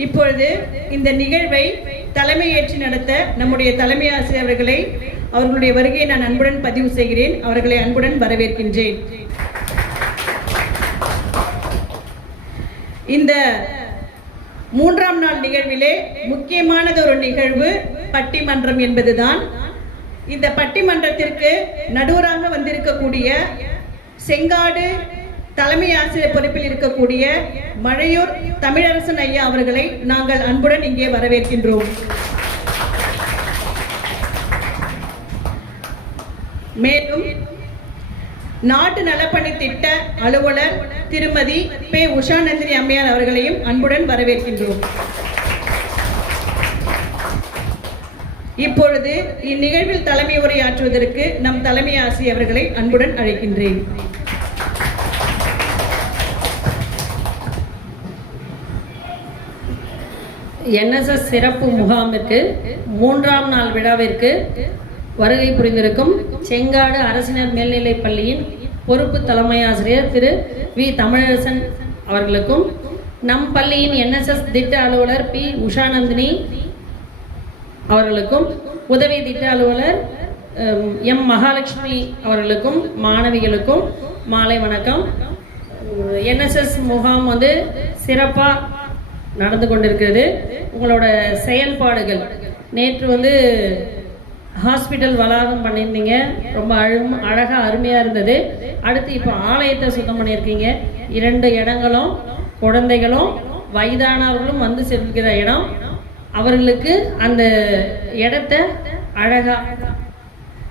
இப்பொழுது இந்த நிகழ்வை தலைமையேற்று நடத்த நம்முடைய தலைமை ஆசிரியர் அவர்களுடைய வருகையை நான் அன்புடன் பதிவு செய்கிறேன். அவர்களை அன்புடன் வரவேற்கின்றேன். இந்த மூன்றாம் நாள் நிகழ்விலே முக்கியமானது ஒரு நிகழ்வு பட்டிமன்றம் என்பதுதான். இந்த பட்டிமன்றத்திற்கு நடுவராக வந்திருக்கக்கூடிய செங்காடு தலைமை ஆசிரியர் பொறுப்பில் இருக்கக்கூடிய மழையூர் தமிழரசன் ஐயா அவர்களை நாங்கள் அன்புடன் இங்கே வரவேற்கின்றோம். மேலும் நாட்டு நலப்பணி திட்ட அலுவலர் திருமதி பே உஷாநந்தினி அம்மையார் அவர்களையும் அன்புடன் வரவேற்கின்றோம். இப்பொழுது இந்நிகழ்வில் தலைமை உரையாற்றுவதற்கு நம் தலைமை ஆசிரியர் அவர்களை அன்புடன் அழைக்கின்றேன். NSS சிறப்பு முகாமிற்கு மூன்றாம் நாள் விழாவிற்கு வருகை புரிந்திருக்கும் செங்காடு அரசினர் மேல்நிலைப் பள்ளியின் பொறுப்பு தலைமை ஆசிரியர் திரு வி தமிழரசன் அவர்களுக்கும், நம் பள்ளியின் NSS திட்ட அலுவலர் பி உஷாநந்தினி அவர்களுக்கும், உதவி திட்ட அலுவலர் எம் மகாலட்சுமி அவர்களுக்கும், மாணவிகளுக்கும் மாலை வணக்கம். NSS முகாம் சிறப்பாக நடந்து கொண்டிருக்கிறது. உங்களோட செயல்பாடுகள் நேற்று ஹாஸ்பிட்டல் வளாகம் பண்ணியிருந்தீங்க, ரொம்ப அழகாக அருமையாக இருந்தது. அடுத்து இப்போ ஆலயத்தை சுத்தம் பண்ணியிருக்கீங்க. 2 இடங்களும் குழந்தைகளும் வயதானவர்களும் செல்கிற இடம். அவர்களுக்கு அந்த இடத்த அழகாக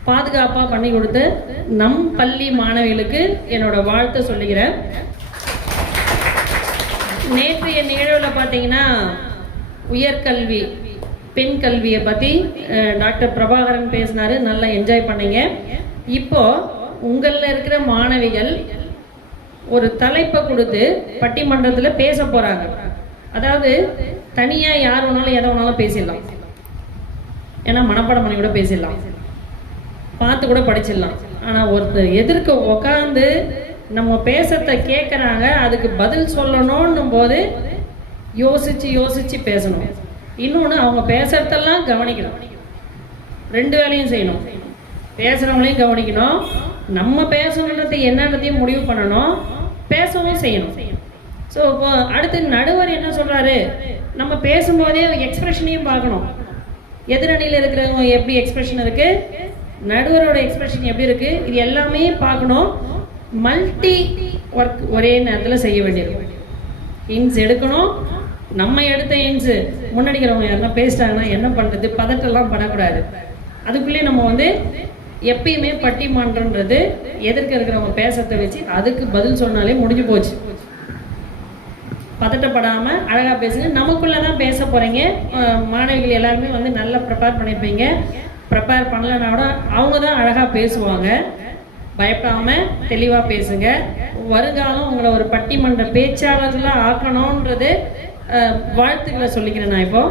பாதுகாப்பாக பண்ணி கொடுத்து நம் பள்ளி மாணவிகளுக்கு என்னோட வாழ்த்தை சொல்லுகிறேன். நேற்றைய நிகழ்வில் பார்த்தீங்கன்னா உயர்கல்வி பெண் கல்வியை பற்றி டாக்டர் பிரபாகரன் பேசினாரு, நல்லா என்ஜாய் பண்ணீங்க. இப்போ உங்களில் இருக்கிற மாணவிகள் ஒரு தலைப்பை கொடுத்து பட்டிமன்றத்தில் பேச போகிறாங்க. அதாவது தனியாக யார் வேணாலும் எதை வேணாலும் பேசிடலாம், ஏன்னா மனப்பாடம் பண்ணி கூட பேசிடலாம், பார்த்து கூட படிச்சிடலாம். ஆனால் ஒருத்தர் எதிர்க்க உட்காந்து நம்ம பேசத்தை கேட்குறாங்க, அதுக்கு பதில் சொல்லணும்னும் போது யோசிச்சு பேசணும். இன்னொன்று, அவங்க பேசுறதெல்லாம் கவனிக்கணும். 2 வேலையும் செய்யணும். பேசுகிறவங்களையும் கவனிக்கணும், நம்ம பேசணுன்றது என்னன்றதையும் முடிவு பண்ணணும், பேசவும் செய்யணும். ஸோ இப்போ அடுத்து நடுவர் என்ன சொல்கிறாரு, நம்ம பேசும்போதே எக்ஸ்பிரஷனையும் பார்க்கணும். எதிரணியில் இருக்கிறவங்க எப்படி எக்ஸ்பிரஷன் இருக்குது, நடுவரோட எக்ஸ்பிரஷன் எப்படி இருக்குது, இது எல்லாமே பார்க்கணும். மல்டி ஒர்க் ஒரே நேரத்தில் செய்ய வேண்டியிருக்கும். இன்ஸ் எடுக்கணும், நம்ம எடுத்த இன்ஸு முன்னாடிக்கிறவங்க யாருன்னா பேசிட்டாங்கன்னா என்ன பண்ணுறது, பதட்டெல்லாம் பண்ணக்கூடாது. அதுக்குள்ளேயே நம்ம எப்பயுமே பட்டிமன்றன்றது எதிர்க்க இருக்கிறவங்க பேசத்தை வச்சு அதுக்கு பதில் சொன்னாலே முடிஞ்சு போச்சு. பதட்டப்படாமல் அழகாக பேசுங்க. நமக்குள்ளே தான் பேச போகிறீங்க. மாணவிகள் எல்லாருமே நல்லா ப்ரிப்பேர் பண்ணியிருப்பீங்க. ப்ரிப்பேர் பண்ணலைன்னா கூட அவங்க தான் அழகாக பேசுவாங்க. பயப்படாமல் தெளிவாக பேசுங்க. வருங்காலம் உங்களை ஒரு பட்டிமன்ற பேச்சாளர்களாக ஆக்கணுன்றது வாழ்த்துக்களை சொல்லிக்கிறேன் நான் இப்போ.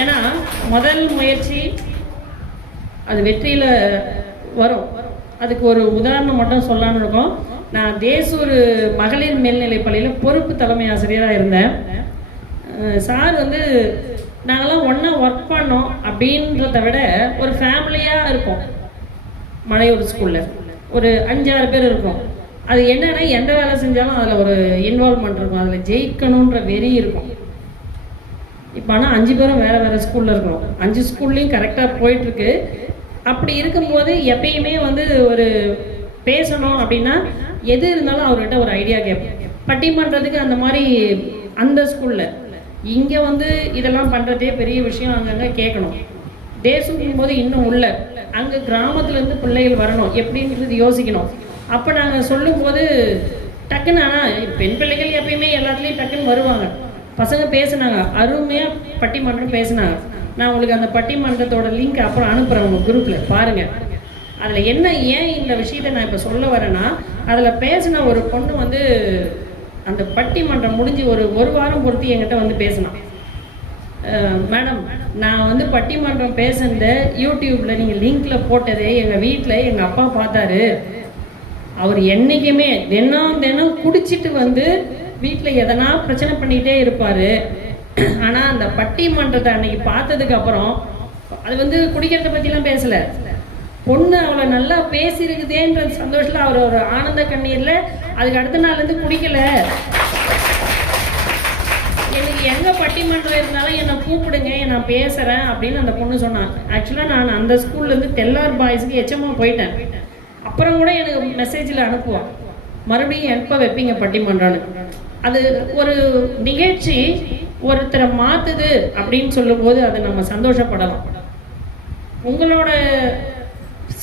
ஏன்னா முதல் முயற்சி அது வெற்றியில் வரும். அதுக்கு ஒரு உதாரணம் மட்டும் சொல்லலான்னு இருக்கோம். நான் தேசூர் மகளிர் மேல்நிலைப் பள்ளியில் பொறுப்பு தலைமை ஆசிரியராக இருந்தேன். சார் நாங்கள்லாம் ஒன்றா ஒர்க் பண்ணோம் அப்படின்றத விட ஒரு ஃபேமிலியாக இருப்போம். மழையூர் ஸ்கூலில் ஒரு 5-6 பேர் இருக்கும். அது என்னன்னா எந்த வேலை செஞ்சாலும் அதில் ஒரு இன்வால்வ்மெண்ட் இருக்கும், அதில் ஜெயிக்கணுன்ற வெறி இருக்கும். இப்போ ஆனால் 5 பேரும் வேறு ஸ்கூலில் இருக்கிறோம். 5 ஸ்கூல்லையும் கரெக்டாக போயிட்டுருக்கு. அப்படி இருக்கும்போது எப்பயுமே ஒரு பேசணும் அப்படின்னா எது இருந்தாலும் அவர்கிட்ட ஒரு ஐடியா கேட்போம். பட்டிமன்றத்துக்கு அந்த மாதிரி அந்த ஸ்கூலில் இங்கே இதெல்லாம் பண்ணுறதே பெரிய விஷயம். அங்கங்கே கேட்கணும். தேசம் போது இன்னும் உள்ள அங்கே கிராமத்துலேருந்து பிள்ளைகள் வரணும் எப்படின்றது யோசிக்கணும். அப்போ நாங்கள் சொல்லும்போது டக்குன்னு, ஆனால் பெண் பிள்ளைகள் எப்பயுமே எல்லாத்துலேயும் டக்குன்னு வருவாங்க. பசங்க பேசுனாங்க, அருமையாக பட்டிமன்றம் பேசுனாங்க. நான் உங்களுக்கு அந்த பட்டிமன்றத்தோட லிங்க் அப்புறம் அனுப்புகிறேன் உங்கள் குரூப்பில் பாருங்கள். அதில் என்ன ஏன் இந்த விஷயத்தை நான் இப்போ சொல்ல வரேன்னா, அதில் பேசின ஒரு பொண்ணு அந்த பட்டிமன்றம் முடிஞ்சு ஒரு வாரம் பொறுத்து என்கிட்ட பேசினான். மேடம், நான் பட்டிமன்றம் பேசுனத யூடியூப்பில் நீங்கள் லிங்கில் போட்டதே எங்கள் வீட்டில் எங்கள் அப்பா பார்த்தாரு. அவர் என்றைக்குமே தினம் குடிச்சிட்டு வீட்டில் எதனா பிரச்சனை பண்ணிகிட்டே இருப்பார். ஆனால் அந்த பட்டிமன்றத்தை அன்னைக்கு பார்த்ததுக்கு அப்புறம் அது வந்து குடிக்கிறத பற்றிலாம் பேசலை, பொண்ணு அவளை நல்லா பேசியிருக்குதேன்ற சந்தோஷத்தில் அவர் ஒரு ஆனந்த கண்ணீரில் அதுக்கு அடுத்த நாள்லேருந்து குடிக்கலை. எனக்கு எங்கே பட்டிமன்றம் இருந்தாலும் என்னை கூப்பிடுங்க, நான் பேசுகிறேன் அப்படின்னு அந்த பொண்ணு சொன்னான். ஆக்சுவலாக நான் அந்த ஸ்கூல்லேருந்து தெல்லார் பாய்ஸுக்கு எச்சமாக போயிட்டேன். அப்புறம் கூட எனக்கு மெசேஜில் அனுப்புவான், மறுபடியும் எப்போ வைப்பீங்க பட்டிமன்றான்னு. அது ஒரு நிகழ்ச்சி ஒருத்தரை மாற்றுது அப்படின்னு சொல்லும்போது அதை நம்ம சந்தோஷப்படலாம். உங்களோட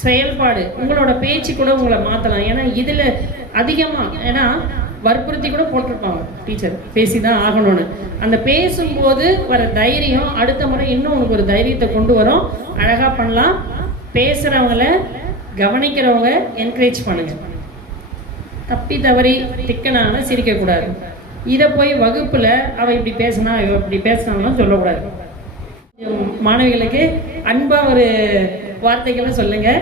செயல்பாடு, உங்களோட பேச்சு கூட உங்களை மாற்றலாம். ஏன்னா இதில் அதிகமாக ஏன்னா வற்புறுத்தி கூட போட்டிருப்பாங்க டீச்சர் பேசி தான் ஆகணும்னு. அந்த பேசும்போது வர தைரியம் அடுத்த முறை இன்னும் உங்களுக்கு ஒரு தைரியத்தை கொண்டு வரும். அழகாக பண்ணலாம். பேசுகிறவங்கள கவனிக்கிறவங்க என்கரேஜ் பண்ணுங்க. தப்பி தவறி திக்கனான சிரிக்கக்கூடாது. இதை போய் வகுப்பில் அவள் இப்படி பேசினா இப்படி பேசினாலும் சொல்லக்கூடாது. மாணவிகளுக்கு அன்பாக ஒரு வார்த்தைகளை சொல்லுங்கள்.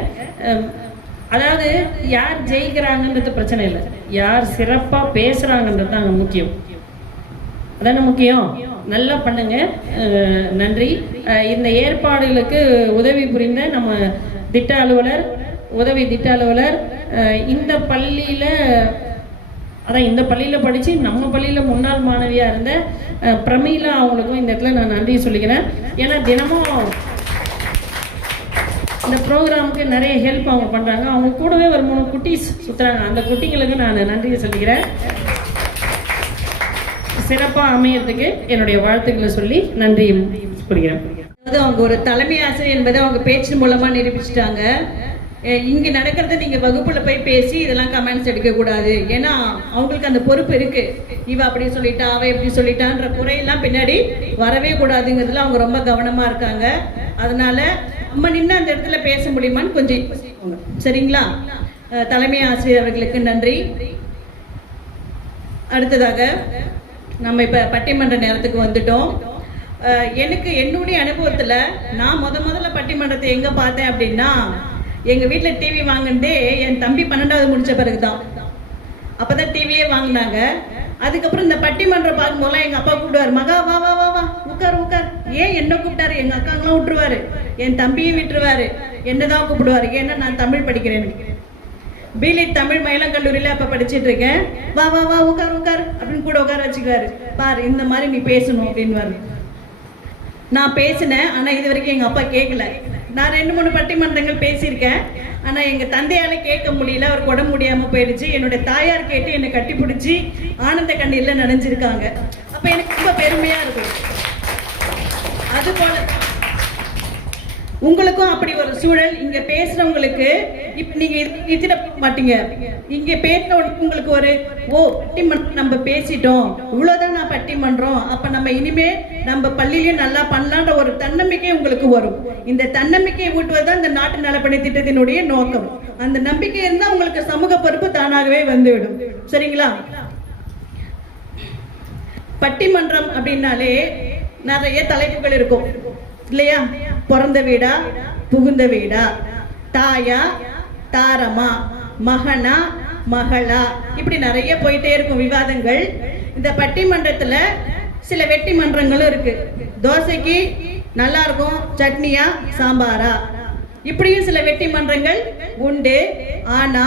அதாவது யார் ஜெயிக்கிறாங்கன்றது பிரச்சனை இல்லை, யார் சிறப்பாக பேசுகிறாங்கன்றது தான் அங்கே முக்கியம். அதான முக்கியம். நல்லா பண்ணுங்க. நன்றி. இந்த ஏற்பாடுகளுக்கு உதவி புரிந்த நம்ம திட்ட அலுவலர், உதவி திட்ட அலுவலர், இந்த பள்ளியில் அதான் இந்த பள்ளியில் படித்து நம்ம பள்ளியில் முன்னாள் மாணவியாக இருந்த பிரமீளா அவங்களுக்கும் இந்த இடத்துல நான் நன்றி சொல்லிக்கிறேன். ஏன்னா தினமும் இந்த ப்ரோக்ராமுக்கு நிறைய ஹெல்ப் அவங்க பண்ணுறாங்க. அவங்க கூடவே ஒரு 3 குட்டீஸ் சுற்றுறாங்க. அந்த குட்டிங்களுக்கு நான் நன்றியை சொல்லிக்கிறேன். சிறப்பாக அமையறதுக்கு என்னுடைய வாழ்த்துக்களை சொல்லி நன்றி சொல்கிறேன். அதாவது அவங்க ஒரு தலைமை ஆசிரியர் என்பதை அவங்க பேச்சு மூலமாக நிரூபிச்சிட்டாங்க. இங்கே நடக்கிறத நீங்கள் வகுப்பில் போய் பேசி இதெல்லாம் கமெண்ட்ஸ் எடுக்கக்கூடாது. ஏன்னா அவங்களுக்கு அந்த பொறுப்பு இருக்குது. இவ அப்படி சொல்லிட்டா, அவ எப்படி சொல்லிட்டான்ற குறையெல்லாம் பின்னாடி வரவே கூடாதுங்கிறதுல அவங்க ரொம்ப கவனமாக இருக்காங்க. அதனால நம்ம நின்று அந்த இடத்துல பேச முடியுமான்னு கொஞ்சம் சரிங்களா. தலைமை ஆசிரியர் அவர்களுக்கு நன்றி. அடுத்ததாக நம்ம இப்போ பட்டிமன்ற நேரத்துக்கு வந்துட்டோம். எனக்கு என்னுடைய அனுபவத்தில் நான் முதல்ல பட்டிமன்றத்தை எங்கே பார்த்தேன் அப்படின்னா, எங்கள் வீட்டில் டிவி வாங்கினதே என் தம்பி 12வது முடித்த பிறகு தான். அப்போ தான் டிவியே வாங்கினாங்க. அதுக்கப்புறம் இந்த பட்டிமன்றம் பார்க்கும்போதெல்லாம் எங்கள் அப்பா கூப்பிடுவார், மகா வா வா வா வா உட்கார் உட்கார். ஏன் என்ன கூப்பிட்டாரு, எங்கள் அக்காங்களாம் விட்டுருவாரு, என் தம்பியும் விட்டுருவாரு, என்ன தான் கூப்பிடுவார். ஏன்னா நான் தமிழ் படிக்கிறேன். பிலிட் தமிழ் மயிலம் கல்லூரியில் அப்போ படிச்சுட்டு இருக்கேன். வா வா வா உட்கார் உட்கார் அப்படின்னு கூட உட்கார வச்சுக்குவாரு. பாரு இந்த மாதிரி நீ பேசணும் அப்படின்னு. நான் பேசினேன், ஆனால் இது வரைக்கும் எங்கள் அப்பா கேட்கல. நான் 2-3 பட்டிமன்றங்கள் பேசியிருக்கேன், ஆனால் எங்கள் தந்தையால் கேட்க முடியல. அவருக்கு உடம்பு முடியாமல் போயிடுச்சு. என்னுடைய தாயார் கேட்டு என்னை கட்டி பிடிச்சி ஆனந்த கண்ணீரில் நனைஞ்சிருக்காங்க. அப்போ எனக்கு ரொம்ப பெருமையாக இருக்கும். அதுபோல் உங்களுக்கும் அப்படி ஒரு சூழல். இங்கே பேசுகிறவங்களுக்கு இப்போ நீங்கள் இதில் மாட்டீங்க. இங்கே பேசின உங்களுக்கு ஒரு பட்டிமன்றம் நம்ம பேசிட்டோம், இவ்வளோதான் நான் பட்டிமன்றம், அப்போ நம்ம இனிமே நம்ம பள்ளியிலையும் நல்லா பண்ணலான்ற ஒரு தன்னம்பிக்கை உங்களுக்கு வரும். இந்த தன்னம்பிக்கையை ஊட்டுவது தான் இந்த நாட்டு நலப்பணி திட்டத்தினுடைய நோக்கம். அந்த நம்பிக்கை இருந்தால் உங்களுக்கு சமூக பொறுப்பு தானாகவே வந்துவிடும். சரிங்களா. பட்டிமன்றம் அப்படின்னாலே நிறைய தலைப்புகள் இருக்கும் இல்லையா. பிறந்த வீடா, புகுந்த வீடா, தாயா, தாரமா, மகனா, மகளா, இப்படி நிறைய போயிட்டே இருக்கும் விவாதங்கள். இந்த பட்டிமன்றத்துல சில வெட்டி மன்றங்களும் இருக்கு. தோசைக்கு நல்லா இருக்கும் சட்னியா சாம்பாரா, இப்படியும் சில வெட்டி மன்றங்கள் உண்டு. ஆனா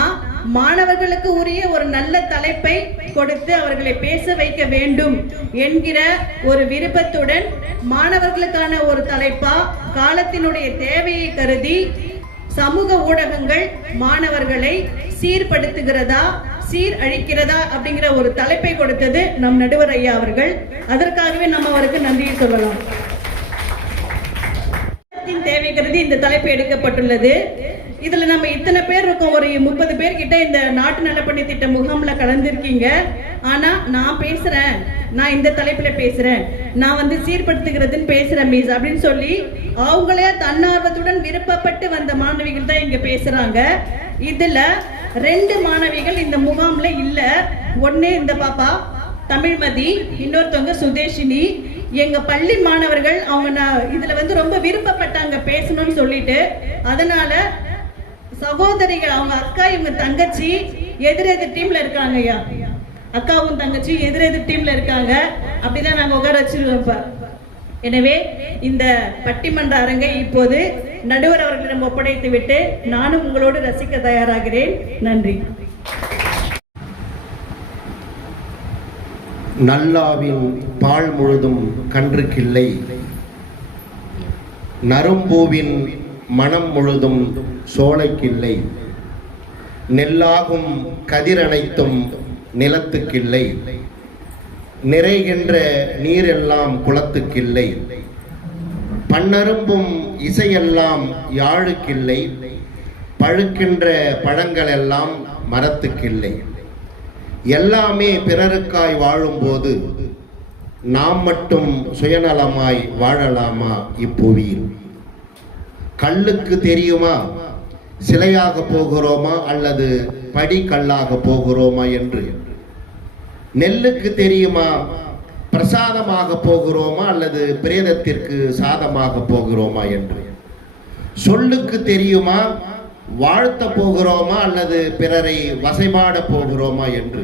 மாணவர்களுக்கு உரிய ஒரு நல்ல தலைப்பை கொடுத்து அவர்களை பேச வைக்க வேண்டும் என்கிற ஒரு விருப்பத்துடன் மாணவர்களுக்கான ஒரு தலைப்பா காலத்தினுடைய தேவையை கருதி சமூக ஊடகங்கள் மாணவர்களை சீர்படுத்துகிறதா சீரழிக்கிறதா அப்படிங்கிற ஒரு தலைப்பை கொடுத்தது நம் நடுவர் ஐயா அவர்கள். அதற்காகவே நம்ம அவருக்கு நன்றியை சொல்லலாம். தேவை கருதி இந்த தலைப்பு எடுக்கப்பட்டுள்ளது. இதுல நம்ம இத்தனை பேர் இருக்கோம், ஒரு 30 பேர் கிட்ட இந்த நாட்டு நலப்பணி திட்ட முகாம்ல கலந்துருக்கீங்க. ஆனா நான் பேசுறேன், நான் இந்த தலைப்புல பேசுறேன், நான் சீர்படுத்துகிறதுன்னு பேசுறேன் மிஸ் அப்படின்னு சொல்லி அவங்களே தன்னார்வத்துடன் விருப்பப்பட்டு வந்த மாணவிகள் தான் இங்க பேசுறாங்க. இதுல 2 மாணவிகள் இந்த முகாம்ல இல்ல. ஒண்ணு இந்த பாப்பா தமிழ்மதி, இன்னொருத்தவங்க சுதேஷினி. எங்க பள்ளி மாணவர்கள் அவங்க இதுல ரொம்ப விருப்பப்பட்டாங்க பேசணும்னு சொல்லிட்டு. அதனால சகோதரிகள், அவங்க அக்கா, இவங்க தங்கச்சி எதிரெதிர் டீம்ல இருக்காங்க ஐயா. அக்காவும் தங்கச்சியும் எதிரெதிர் டீம்ல இருக்காங்க. அப்படிதான் நாங்க உட்கார வச்சிருவோம். எனவே இந்த பட்டிமன்ற அரங்கை இப்போது நடுவர் அவர்களிடம் ஒப்படைத்து விட்டு நானும் உங்களோடு ரசிக்க தயாராகிறேன். நன்றி. நல்லாவின் பால் முழுதும் கன்றுக்கில்லை, நறும்பூவின் மனம் முழுதும் சோலைக்கில்லை, நெல்லாகும் கதிரனைத்தும் நிலத்துக்கில்லை, நிறைகின்ற நீரெல்லாம் குளத்துக்கில்லை, பன்னரும்பும் இசையெல்லாம் யாழுக்கில்லை, பழுக்கின்ற பழங்களெல்லாம் மரத்துக்கில்லை, எல்லாமே பிறருக்காய் வாழும்போது நாம் மட்டும் சுயநலமாய் வாழலாமா இப்புவியில்? கல்லுக்கு தெரியுமா சிலையாக போகிறோமா அல்லது படிக்கல்லாக போகிறோமா என்று? நெல்லுக்கு தெரியுமா பிரசாதமாக போகிறோமா அல்லது பிரேதத்திற்கு சாதமாக போகிறோமா என்று? சொல்லுக்கு தெரியுமா வாழ்த்த போகிறோமா அல்லது பிறரை வசைபாட போகிறோமா என்று?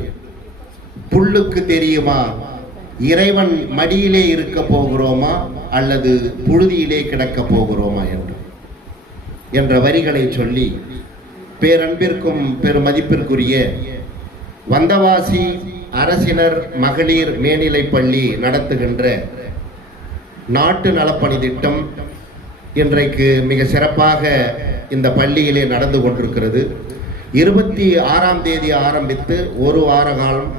புல்லுக்கு தெரியுமா இறைவன் மடியிலே இருக்க போகிறோமா அல்லது புழுதியிலே கிடக்க போகிறோமா என்று என்ற வரிகளை சொல்லி பேரன்பிற்கும் பெருமதிப்பிற்குரிய வந்தவாசி அரசினர் மகளிர் மேல்நிலைப்பள்ளி நடத்துகின்ற நாட்டு நலப்பணி திட்டம் இன்றைக்கு மிக சிறப்பாக இந்த பள்ளியிலே நடந்து கொண்டிருக்கிறது. 26ஆம் தேதி ஆரம்பித்து ஒரு வார காலம்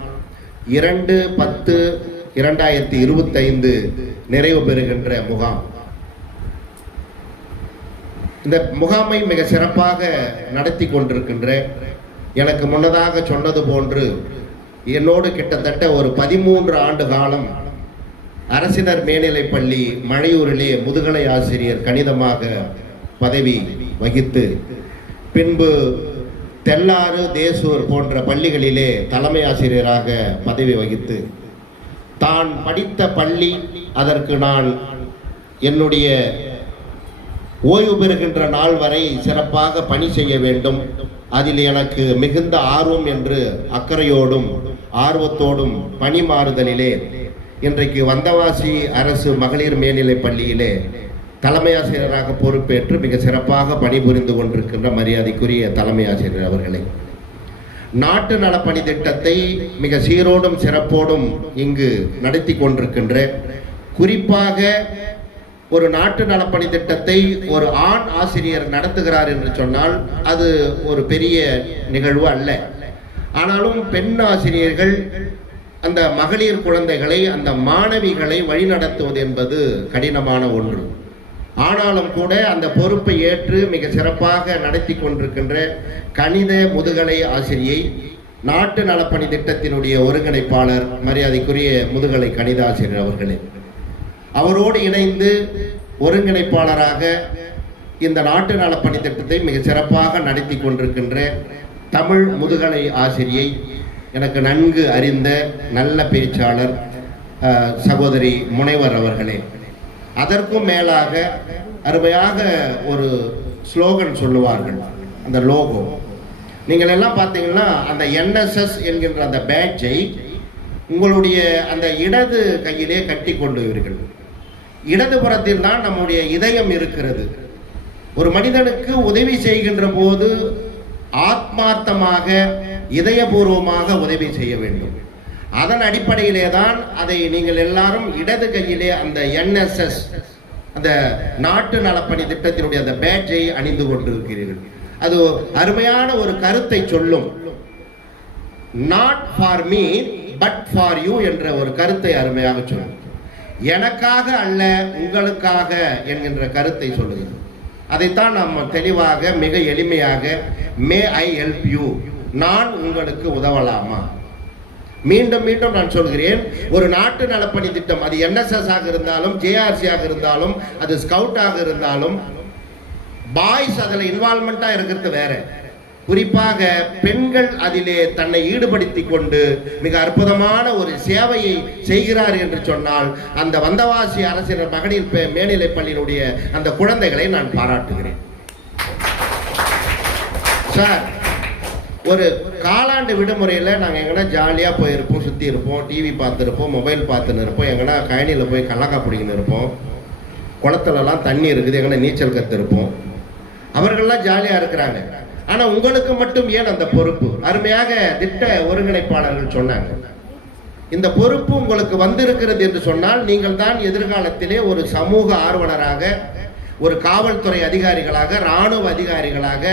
2/10/2025 நிறைவு பெறுகின்ற முகாம். இந்த முகாமை மிக சிறப்பாக நடத்தி கொண்டிருக்கின்ற, எனக்கு முன்னதாக சொன்னது போன்று என்னோடு கிட்டத்தட்ட ஒரு 13 ஆண்டு காலம் அரசினர் மேல்நிலைப்பள்ளி மழையூரிலே முதுகலை ஆசிரியர் கணிதமாக பதவி வகித்து, பின்பு தெல்லாறு தேசூர் போன்ற பள்ளிகளிலே தலைமை ஆசிரியராக பதவி வகித்து, தான் படித்த பள்ளி அதற்கு நான் என்னுடைய ஓய்வு பெறுகின்ற நாள் வரை சிறப்பாக பணி செய்ய வேண்டும், அதில் எனக்கு மிகுந்த ஆர்வம் என்று அக்கறையோடும் ஆர்வத்தோடும் பணி மாறுதலிலே இன்றைக்கு வந்தவாசி அரசு மகளிர் மேல்நிலைப் பள்ளியிலே தலைமை ஆசிரியராக பொறுப்பேற்று மிக சிறப்பாக பணிபுரிந்து கொண்டிருக்கின்ற மரியாதைக்குரிய தலைமை ஆசிரியர் அவர்களை, நாட்டு நலப்பணி திட்டத்தை மிக சீரோடும் சிறப்போடும் இங்கு நடத்தி கொண்டிருக்கின்ற, குறிப்பாக ஒரு நாட்டு நலப்பணி திட்டத்தை ஒரு ஆண் ஆசிரியர் நடத்துகிறார் என்று சொன்னால் அது ஒரு பெரிய நிகழ்வு அல்ல. ஆனாலும் பெண் ஆசிரியர்கள் அந்த மகளிர் குழந்தைகளை, அந்த மாணவிகளை வழிநடத்துவது என்பது கடினமான ஒன்று. ஆனாலும் கூட அந்த பொறுப்பை ஏற்று மிக சிறப்பாக நடத்தி கொண்டிருக்கின்ற கணித முதுகலை ஆசிரியை, நாட்டு நலப்பணி திட்டத்தினுடைய ஒருங்கிணைப்பாளர் மரியாதைக்குரிய முதுகலை கணித ஆசிரியர் அவர்களே, அவரோடு இணைந்து ஒருங்கிணைப்பாளராக இந்த நாட்டு நலப்பணி திட்டத்தை மிக சிறப்பாக நடத்தி கொண்டிருக்கின்ற தமிழ் முதுகலை ஆசிரியை, எனக்கு நன்கு அறிந்த நல்ல பேச்சாளர் சகோதரி முனைவர் அவர்களே, அதற்கும் மேலாக அருமையாக ஒரு ஸ்லோகன் சொல்லுவார்கள், அந்த லோகோ. நீங்கள் எல்லாம் பார்த்தீங்கன்னா அந்த NSS என்கின்ற அந்த பேட்ஜை உங்களுடைய அந்த இடது கையிலே கட்டி கொண்டுவீர்கள். இடதுபுறத்தில் தான் நம்முடைய இதயம் இருக்கிறது. ஒரு மனிதனுக்கு உதவி செய்கின்ற போது ஆத்மார்த்தமாக இதயபூர்வமாக உதவி செய்ய வேண்டும். அதன் அடிப்படையிலே தான் அதை நீங்கள் எல்லாரும் இடது கையிலே அந்த NSS அந்த நாட்டு நலப்பணி திட்டத்தினுடைய அந்த பேட்ஜை அணிந்து கொண்டிருக்கிறீர்கள். அது அருமையான ஒரு கருத்தை சொல்லும். Not for me but for you என்ற ஒரு கருத்தை அருமையாக சொல்லும். எனக்காக அல்ல உங்களுக்காக என்கின்ற கருத்தை சொல்லுகிறது. அதைத்தான் நம்ம தெளிவாக மிக எளிமையாக மே ஐ ஹெல்ப் யூ, நான் உங்களுக்கு உதவலாமா? மீண்டும் மீண்டும் நான் சொல்கிறேன், ஒரு நாட்டு நலப்பணி திட்டம் அது NSS ஆக இருந்தாலும் JRC ஆக இருந்தாலும் அது ஸ்கவுட் ஆக இருந்தாலும் பாய்ஸ் அதில் இன்வால்மெண்ட்டாக இருக்கிறது வேற. குறிப்பாக பெண்கள் அதிலே தன்னை ஈடுபடுத்தி கொண்டு மிக அற்புதமான ஒரு சேவையை செய்கிறார் என்று சொன்னால் அந்த வந்தவாசி அரசினர் மகளிர் மேல்நிலைப் பள்ளியினுடைய அந்த குழந்தைகளை நான் பாராட்டுகிறேன். சார், ஒரு காலாண்டு விடுமுறையில் நாங்கள் எங்கன்னா ஜாலியாக போயிருப்போம், சுற்றி இருப்போம், டிவி பார்த்துருப்போம், மொபைல் பார்த்துன்னு இருப்போம், எங்கன்னா கழனியில் போய் கல்லக்காய் பிடிக்கின்னு இருப்போம், குளத்துலலாம் தண்ணி இருக்குது, எங்கன்னா நீச்சல் கற்றுருப்போம். அவர்கள்லாம் ஜாலியாக இருக்கிறாங்க. ஆனால் உங்களுக்கு மட்டும் ஏன் அந்த பொறுப்பு? அருமையாக திட்ட ஒருங்கிணைப்பாளர்கள் சொன்னாங்க, இந்த பொறுப்பு உங்களுக்கு வந்திருக்கிறது என்று சொன்னால் நீங்கள் தான் எதிர்காலத்திலே ஒரு சமூக ஆர்வலராக, ஒரு காவல்துறை அதிகாரிகளாக, இராணுவ அதிகாரிகளாக,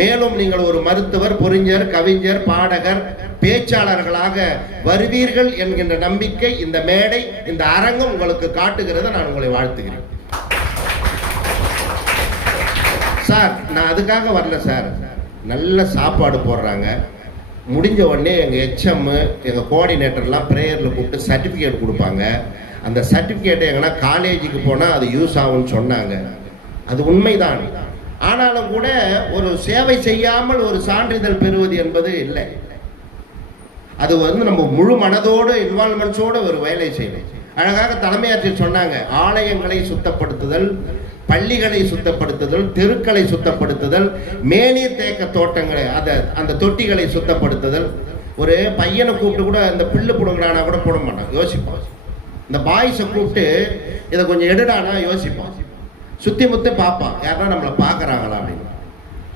மேலும் நீங்கள் ஒரு மருத்துவர், பொறிஞர், கவிஞர், பாடகர், பேச்சாளர்களாக வருவீர்கள் என்கின்ற நம்பிக்கை இந்த மேடை, இந்த அரங்கம் உங்களுக்கு காட்டுகிறத நான் உங்களை வாழ்த்துகிறேன். சார், நான் அதுக்காக வரல சார். நல்ல சாப்பாடு போடுறாங்க, முடிஞ்ச உடனே எங்கள் ஹெச்எம், எங்கள் கோஆர்டினேட்டர்லாம் ப்ரேயரில் கூப்பிட்டு சர்டிஃபிகேட் கொடுப்பாங்க. அந்த சர்டிஃபிகேட்டை எங்கன்னா காலேஜுக்கு போனால் அது யூஸ் ஆகும்னு சொன்னாங்க. அது உண்மைதான். ஆனாலும் கூட ஒரு சேவை செய்யாமல் ஒரு சான்றிதழ் பெறுவது என்பது இல்லை. அது வந்து நம்ம முழு மனதோடு இன்வால்மெண்ட்ஸோடு ஒரு வேலை செய்யணும். அழகாக தலைமையாற்றில் சொன்னாங்க, ஆலயங்களை சுத்தப்படுத்துதல், பள்ளிகளை சுத்தப்படுத்துதல், தெருக்களை சுத்தப்படுத்துதல், மேநீர் தேக்க தோட்டங்களை, அந்த தொட்டிகளை சுத்தப்படுத்துதல். ஒரு பையனை கூப்பிட்டு கூட இந்த பில்லு பிடுங்குறானா கூட போட மாட்டான், யோசிப்பான். இந்த பாய்ஸை கூப்பிட்டு இதை கொஞ்சம் எடுடானா யோசிப்பான், சுற்றி முற்றி பார்ப்பான், யாரா நம்மளை பார்க்குறாங்களா அப்படின்னு.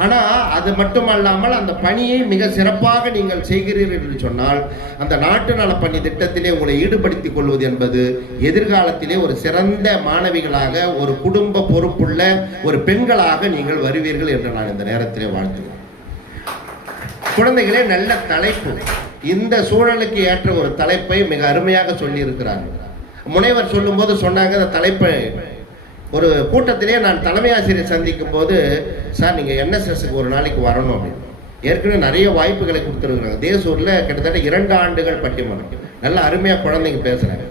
ஆனால் அது மட்டுமல்லாமல் அந்த பணியை மிக சிறப்பாக நீங்கள் செய்கிறீர்கள் என்று சொன்னால் அந்த நாட்டு நலப்பணி திட்டத்திலே உங்களை ஈடுபடுத்திக் கொள்வது என்பது எதிர்காலத்திலே ஒரு சிறந்த மாணவிகளாக, ஒரு குடும்ப பொறுப்புள்ள ஒரு பெண்களாக நீங்கள் வருவீர்கள் என்று நான் இந்த நேரத்திலே வாழ்த்துகிறேன். குழந்தைகளே, நல்ல தலைப்பு. இந்த சூழலுக்கு ஏற்ற ஒரு தலைப்பை மிக அருமையாக சொல்லி இருக்கிறார்கள். முனைவர் சொல்லும்போது சொன்னாங்க, அந்த தலைப்பை ஒரு கூட்டத்திலே நான் தலைமை ஆசிரியர் சந்திக்கும் போது, சார் நீங்கள் என்எஸ்எஸ்க்கு ஒரு நாளைக்கு வரணும் அப்படின்னு. ஏற்கனவே நிறைய வாய்ப்புகளை கொடுத்துருக்குறாங்க. தேசூரில் கிட்டத்தட்ட 2 ஆண்டுகள் பட்டிமன்றம், நல்லா அருமையாக குழந்தைங்க பேசுகிறாங்க.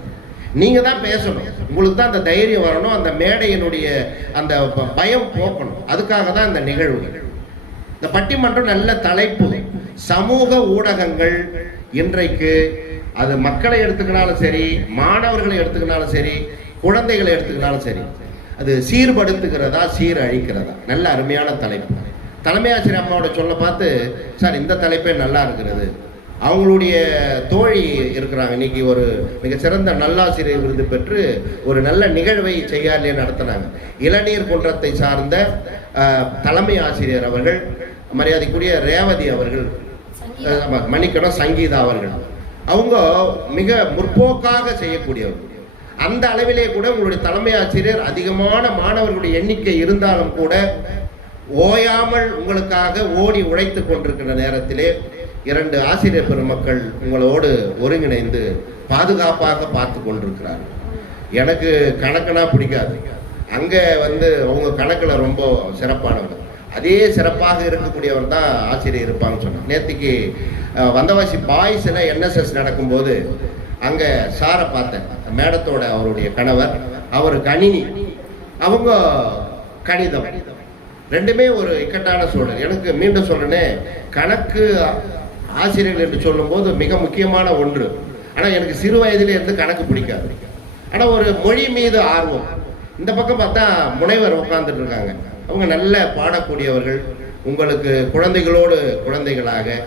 நீங்கள் தான் பேசணும், உங்களுக்கு தான் அந்த தைரியம் வரணும், அந்த மேடையினுடைய அந்த பயம் போக்கணும். அதுக்காக தான் இந்த நிகழ்வு. இந்த பட்டிமன்றம் நல்ல தலைப்பு. சமூக ஊடகங்கள் இன்றைக்கு அது மக்களை எடுத்துக்கினாலும் சரி, மாணவர்களை எடுத்துக்கினாலும் சரி, குழந்தைகளை எடுத்துக்கினாலும் சரி, அது சீர்படுத்துகிறதா சீரழிக்கிறதா? நல்ல அருமையான தலைப்பு. தலைமை ஆசிரியர் அம்மாவோட சொல்ல பார்த்து, சார் இந்த தலைப்பே நல்லா இருக்கிறது. அவங்களுடைய தோழி இருக்கிறாங்க, இன்னைக்கு ஒரு மிக சிறந்த நல்லாசிரியர் விருது பெற்று ஒரு நல்ல நிகழ்வை செய்யாலே நடத்தினாங்க. இளநீர் குன்றத்தை சார்ந்த தலைமை ஆசிரியர் அவர்கள், மரியாதைக்குரிய ரேவதி அவர்கள், மணிக்கணும் சங்கீதா அவர்கள், அவங்க மிக முற்போக்காக செய்யக்கூடியவர்கள். அந்த அளவிலே கூட உங்களுடைய தலைமை ஆசிரியர் அதிகமான மாணவர்களுடைய எண்ணிக்கை இருந்தாலும் கூட ஓயாமல் உங்களுக்காக ஓடி உழைத்து கொண்டிருக்கிற நேரத்திலே 2 ஆசிரியர் பெருமக்கள் உங்களோடு ஒருங்கிணைந்து பாதுகாப்பாக பார்த்து கொண்டிருக்கிறார்கள். எனக்கு கணக்குனா பிடிக்காது, அங்கே அவங்க கணக்கில் ரொம்ப சிறப்பானவர், அதே சிறப்பாக இருக்கக்கூடியவர் தான் ஆசிரியர் இருப்பாங்கன்னு சொன்னாங்க. நேற்றுக்கு வந்தவாசி பாய்ஸில் என்எஸ்எஸ் நடக்கும்போது அங்கே சாரை பார்த்தேன், மேடத்தோட அவருடைய கணவர், அவர் கணினி, அவங்க கணிதம், ரெண்டுமே ஒரு இக்கட்டான சூழல். எனக்கு மீண்டும் சொல்றேனே, கணக்கு ஆசிரியர்கள் என்று சொல்லும்போது மிக முக்கியமான ஒன்று. ஆனால் எனக்கு சிறு வயதிலே இருந்து கணக்கு பிடிக்காது. ஆனால் ஒரு மொழி மீது ஆர்வம். இந்த பக்கம் பார்த்தா முனைவர் உட்கார்ந்துட்டு இருக்காங்க, அவங்க நல்ல பாடக்கூடியவர்கள். உங்களுக்கு குழந்தைகளோடு குழந்தைகளாக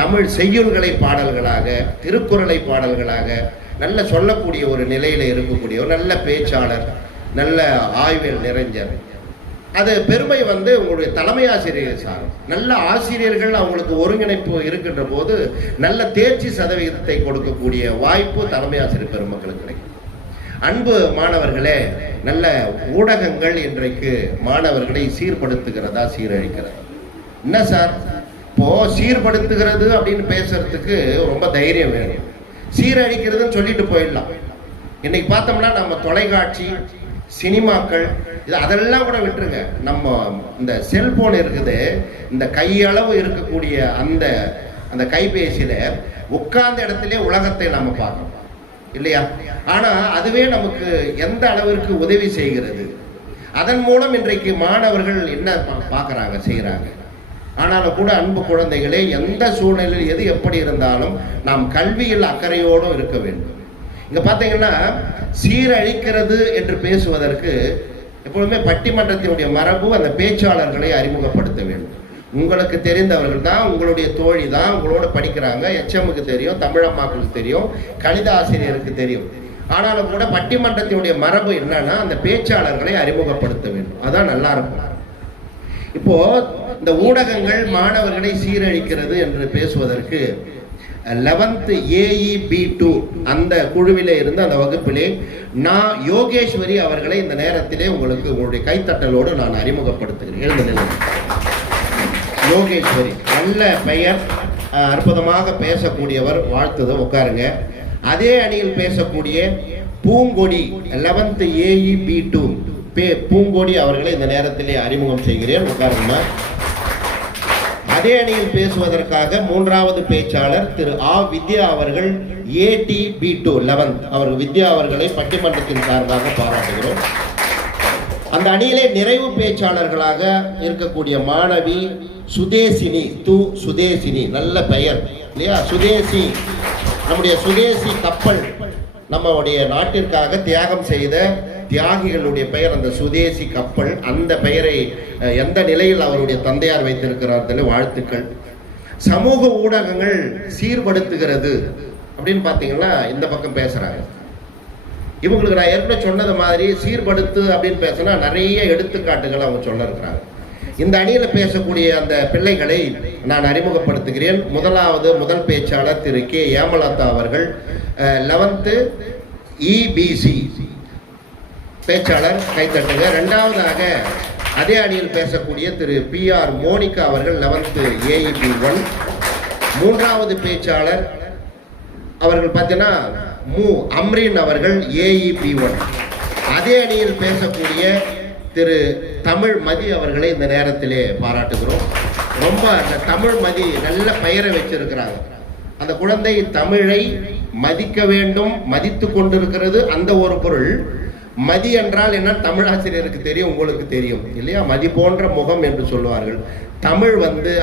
தமிழ் செய்யுள்களை பாடல்களாக, திருக்குறளை பாடல்களாக நல்ல சொல்லக்கூடிய ஒரு நிலையில் இருக்கக்கூடிய ஒரு நல்ல பேச்சாளர், நல்ல ஆய்வில் நிறைஞ்சர். அது பெருமை உங்களுடைய தலைமை ஆசிரியர் சார். நல்ல ஆசிரியர்கள் அவங்களுக்கு ஒருங்கிணைப்பு இருக்கின்ற போது நல்ல தேர்ச்சி சதவீதத்தை கொடுக்கக்கூடிய வாய்ப்பு தலைமை ஆசிரியர் பெருமக்களுக்கு கிடைக்கும். அன்பு மாணவர்களே, நல்ல ஊடகங்கள் இன்றைக்கு மாணவர்களை சீர்படுத்துகிறதா சீரழிக்கிறதா? என்ன சார், இப்போ சீர்படுத்துகிறது அப்படின்னு பேசுறதுக்கு ரொம்ப தைரியம் வேணும். சீரழிக்கிறதுன்னு சொல்லிட்டு போயிடலாம். இன்னைக்கு பார்த்தோம்னா நம்ம தொலைக்காட்சி, சினிமாக்கள், இது அதெல்லாம் கூட விட்டுருங்க, நம்ம இந்த செல்போன் இருக்குது, இந்த கையளவு இருக்கக்கூடிய அந்த கைபேசியில உட்கார்ந்த இடத்திலே உலகத்தை நாம பார்க்கணும் இல்லையா? ஆனா அதுவே நமக்கு எந்த அளவிற்கு உதவி செய்கிறது? அதன் மூலம் இன்றைக்கு மாணவர்கள் என்ன பார்க்கறாங்க, செய்யறாங்க. ஆனாலும் கூட அன்பு குழந்தைகளே, எந்த சூழ்நிலையில் எது எப்படி இருந்தாலும் நாம் கல்வியில் அக்கறையோடும் இருக்க வேண்டும். இங்க பாத்தீங்கன்னா, சீரழிக்கிறது என்று பேசுவதற்கு எப்பொழுதுமே பட்டிமன்றத்தினுடைய மரபு அந்த பேச்சாளர்களை அறிமுகப்படுத்த வேண்டும். உங்களுக்கு தெரிந்தவர்கள் தான், உங்களுடைய தோழி தான், உங்களோட படிக்கிறாங்க. எச்எம்முக்கு தெரியும், தமிழம்மாக்களுக்கு தெரியும், கணித ஆசிரியருக்கு தெரியும். ஆனாலும் கூட பட்டிமன்றத்தினுடைய மரபு என்னன்னா அந்த பேச்சாளர்களை அறிமுகப்படுத்த வேண்டும். அதான் நல்லா இருக்கும். இப்போ இந்த ஊடகங்கள் மாணவர்களை சீரழிக்கிறது என்று பேசுவதற்கு 11th AEB2 அந்த குழுவிலே இருந்து அந்த வகுப்பிலே நான் யோகேஸ்வரி அவர்களை இந்த நேரத்திலே உங்களுக்கு உங்களுடைய கைத்தட்டலோடு நான் அறிமுகப்படுத்துகிறேன். எழுந்து யோகேஸ்வரி, நல்ல பெயர், அற்புதமாக பேசக்கூடியவர். வாழ்த்துது, உட்காருங்க. அதே அணியில் பேசக்கூடிய பூங்கொடி 11th AEB2 பூங்கொடி அவர்களை இந்த நேரத்திலே அறிமுகம் செய்கிறேன். உட்காருங்க. அதே அணியில் பேசுவதற்காக மூன்றாவது பேச்சாளர் திரு வித்யா அவர்கள் ATB2 11th அவர்கள் வித்யா அவர்களை பட்டிமன்றத்தின் சார்பாக பாராட்டுகிறோம். அந்த அணியிலே நிறைவு பேச்சாளர்களாக இருக்கக்கூடிய மாணவி சுதேசினி சுதேசினி, நல்ல பெயர் இல்லையா? சுதேசி, நம்முடைய சுதேசி கப்பல், நம்முடைய நாட்டிற்காக தியாகம் செய்த தியாகிகளுடைய பெயர் அந்த சுதேசி கப்பல். அந்த பெயரை எந்த நிலையில் அவருடைய தந்தையார் வைத்திருக்கிறார்கள், வாழ்த்துக்கள். சமூக ஊடகங்கள் சீர்படுத்துகிறது அப்படின்னு பார்த்தீங்கன்னா இந்த பக்கம் பேசுறாங்க. இவங்களுக்கு நான் ஏற்கனவே சொன்னது மாதிரி சீர்படுத்து அப்படின்னு பேசினா நிறைய எடுத்துக்காட்டுகள் அவங்க சொல்ல இருக்கிறாங்க. இந்த அணியில் பேசக்கூடிய அந்த பிள்ளைகளை நான் அறிமுகப்படுத்துகிறேன். முதல் பேச்சாளர் திரு கே ஏமலதா அவர்கள் 11th EBC பேச்சாளர், கைத்தட்டுங்க. இரண்டாவதாக அதே அணியில் பேசக்கூடிய திரு PR மோனிகா அவர்கள் 11th AEB1. மூன்றாவது பேச்சாளர் அவர்கள் பார்த்தீங்கன்னா அம்ரீன் அவர்கள் AEB1. அதே அணியில் பேசக்கூடிய திரு தமிழ் மதி அவர்களை இந்த நேரத்திலே பாராட்டுகிறோம். ரொம்ப அந்த தமிழ் மதி நல்ல பெயரை வச்சிருக்கிறாங்க. அந்த குழந்தை தமிழை மதிக்க வேண்டும், மதித்து கொண்டிருக்கிறது. அந்த ஒரு பொருள். மதி என்றால் என்ன தமிழாசிரியருக்கு தெரியும், உங்களுக்கு தெரியும் இல்லையா? மதி போன்ற முகம் என்று சொல்லுவார்கள். தமிழ்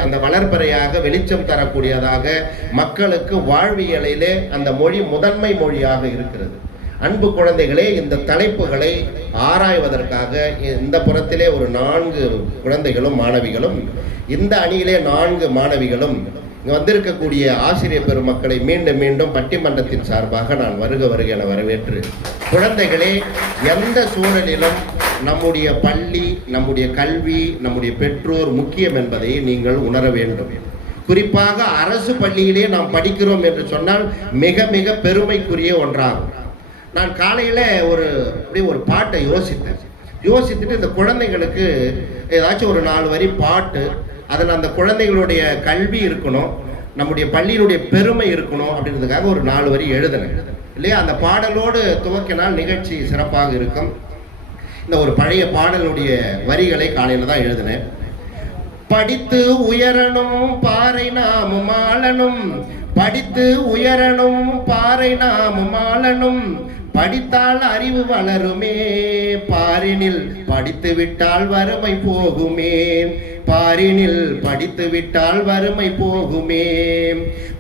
அந்த வளர்பறையாக வெளிச்சம் தரக்கூடியதாக மக்களுக்கு வாழ்வியலிலே அந்த மொழி முதன்மை மொழியாக இருக்கிறது. அன்பு குழந்தைகளே, இந்த தலைப்புகளை ஆராய்வதற்காக இந்த புறத்திலே ஒரு 4 குழந்தைகளும் மாணவிகளும், இந்த அணியிலே 4 மாணவிகளும், இங்கே வந்திருக்கக்கூடிய ஆசிரியர் பெருமக்களை மீண்டும் மீண்டும் பட்டிமன்றத்தின் சார்பாக நான் வருக என வரவேற்று, குழந்தைகளே, எந்த சூழலிலும் நம்முடைய பள்ளி, நம்முடைய கல்வி, நம்முடைய பெற்றோர் முக்கியம் என்பதை நீங்கள் உணர வேண்டும். குறிப்பாக அரசு பள்ளியிலே நாம் படிக்கிறோம் என்று சொன்னால் மிக மிக பெருமைக்குரிய ஒன்றாகும். நான் காலையில் ஒரு பாட்டை யோசித்துட்டு இந்த குழந்தைகளுக்கு ஏதாச்சும் ஒரு 4 வரி பாட்டு, அதில் அந்த குழந்தைகளுடைய கல்வி இருக்கணும், நம்முடைய பள்ளியினுடைய பெருமை இருக்கணும் அப்படின்றதுக்காக ஒரு 4 வரி எழுதினேன் இல்லையா? அந்த பாடலோடு துவக்கினால் நிகழ்ச்சி சிறப்பாக இருக்கும். இந்த ஒரு பழைய பாடலுடைய வரிகளை காலையில் தான் எழுதினேன். படித்து உயரணும் பாறை நாமும் ஆளணும், படித்து உயரணும் பாறை நாமும் ஆளணும், படித்தால் அறிவு வளருமே, பாரினில் படித்து விட்டால் வறுமை போகுமே, பாரினில் படித்து விட்டால் வறுமை போகுமே,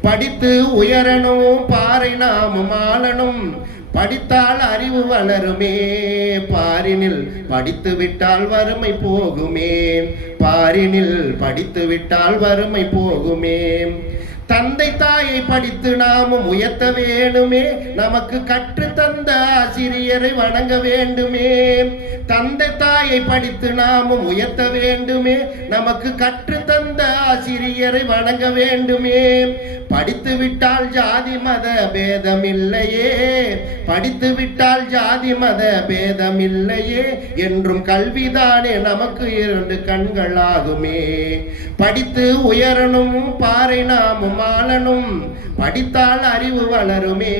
படித்து உயரணும் பாறை நாமும் ஆளணும், படித்தால் அறிவு வளருமே, பாரினில் படித்து விட்டால் வறுமை போகுமே, பாரினில் படித்து விட்டால் வறுமை போகுமே. தந்தை தாயை படித்து நாமும் உயர்த்த வேண்டுமே, நமக்கு கற்று தந்த ஆசிரியரை வணங்க வேண்டுமே. தந்தை தாயை படித்து நாமும் உயர்த்த வேண்டுமே, நமக்கு கற்று தந்த ஆசிரியரை வணங்க வேண்டுமே. படித்து விட்டால் ஜாதி மத பேதம் இல்லையே, படித்து விட்டால் ஜாதி மத பேதம் இல்லையே, என்றும் கல்விதானே நமக்கு 2 கண்களாகுமே. படித்து உயரணும் பாறை நாமும் ஆளணும், படித்தால் அறிவு வளருமே,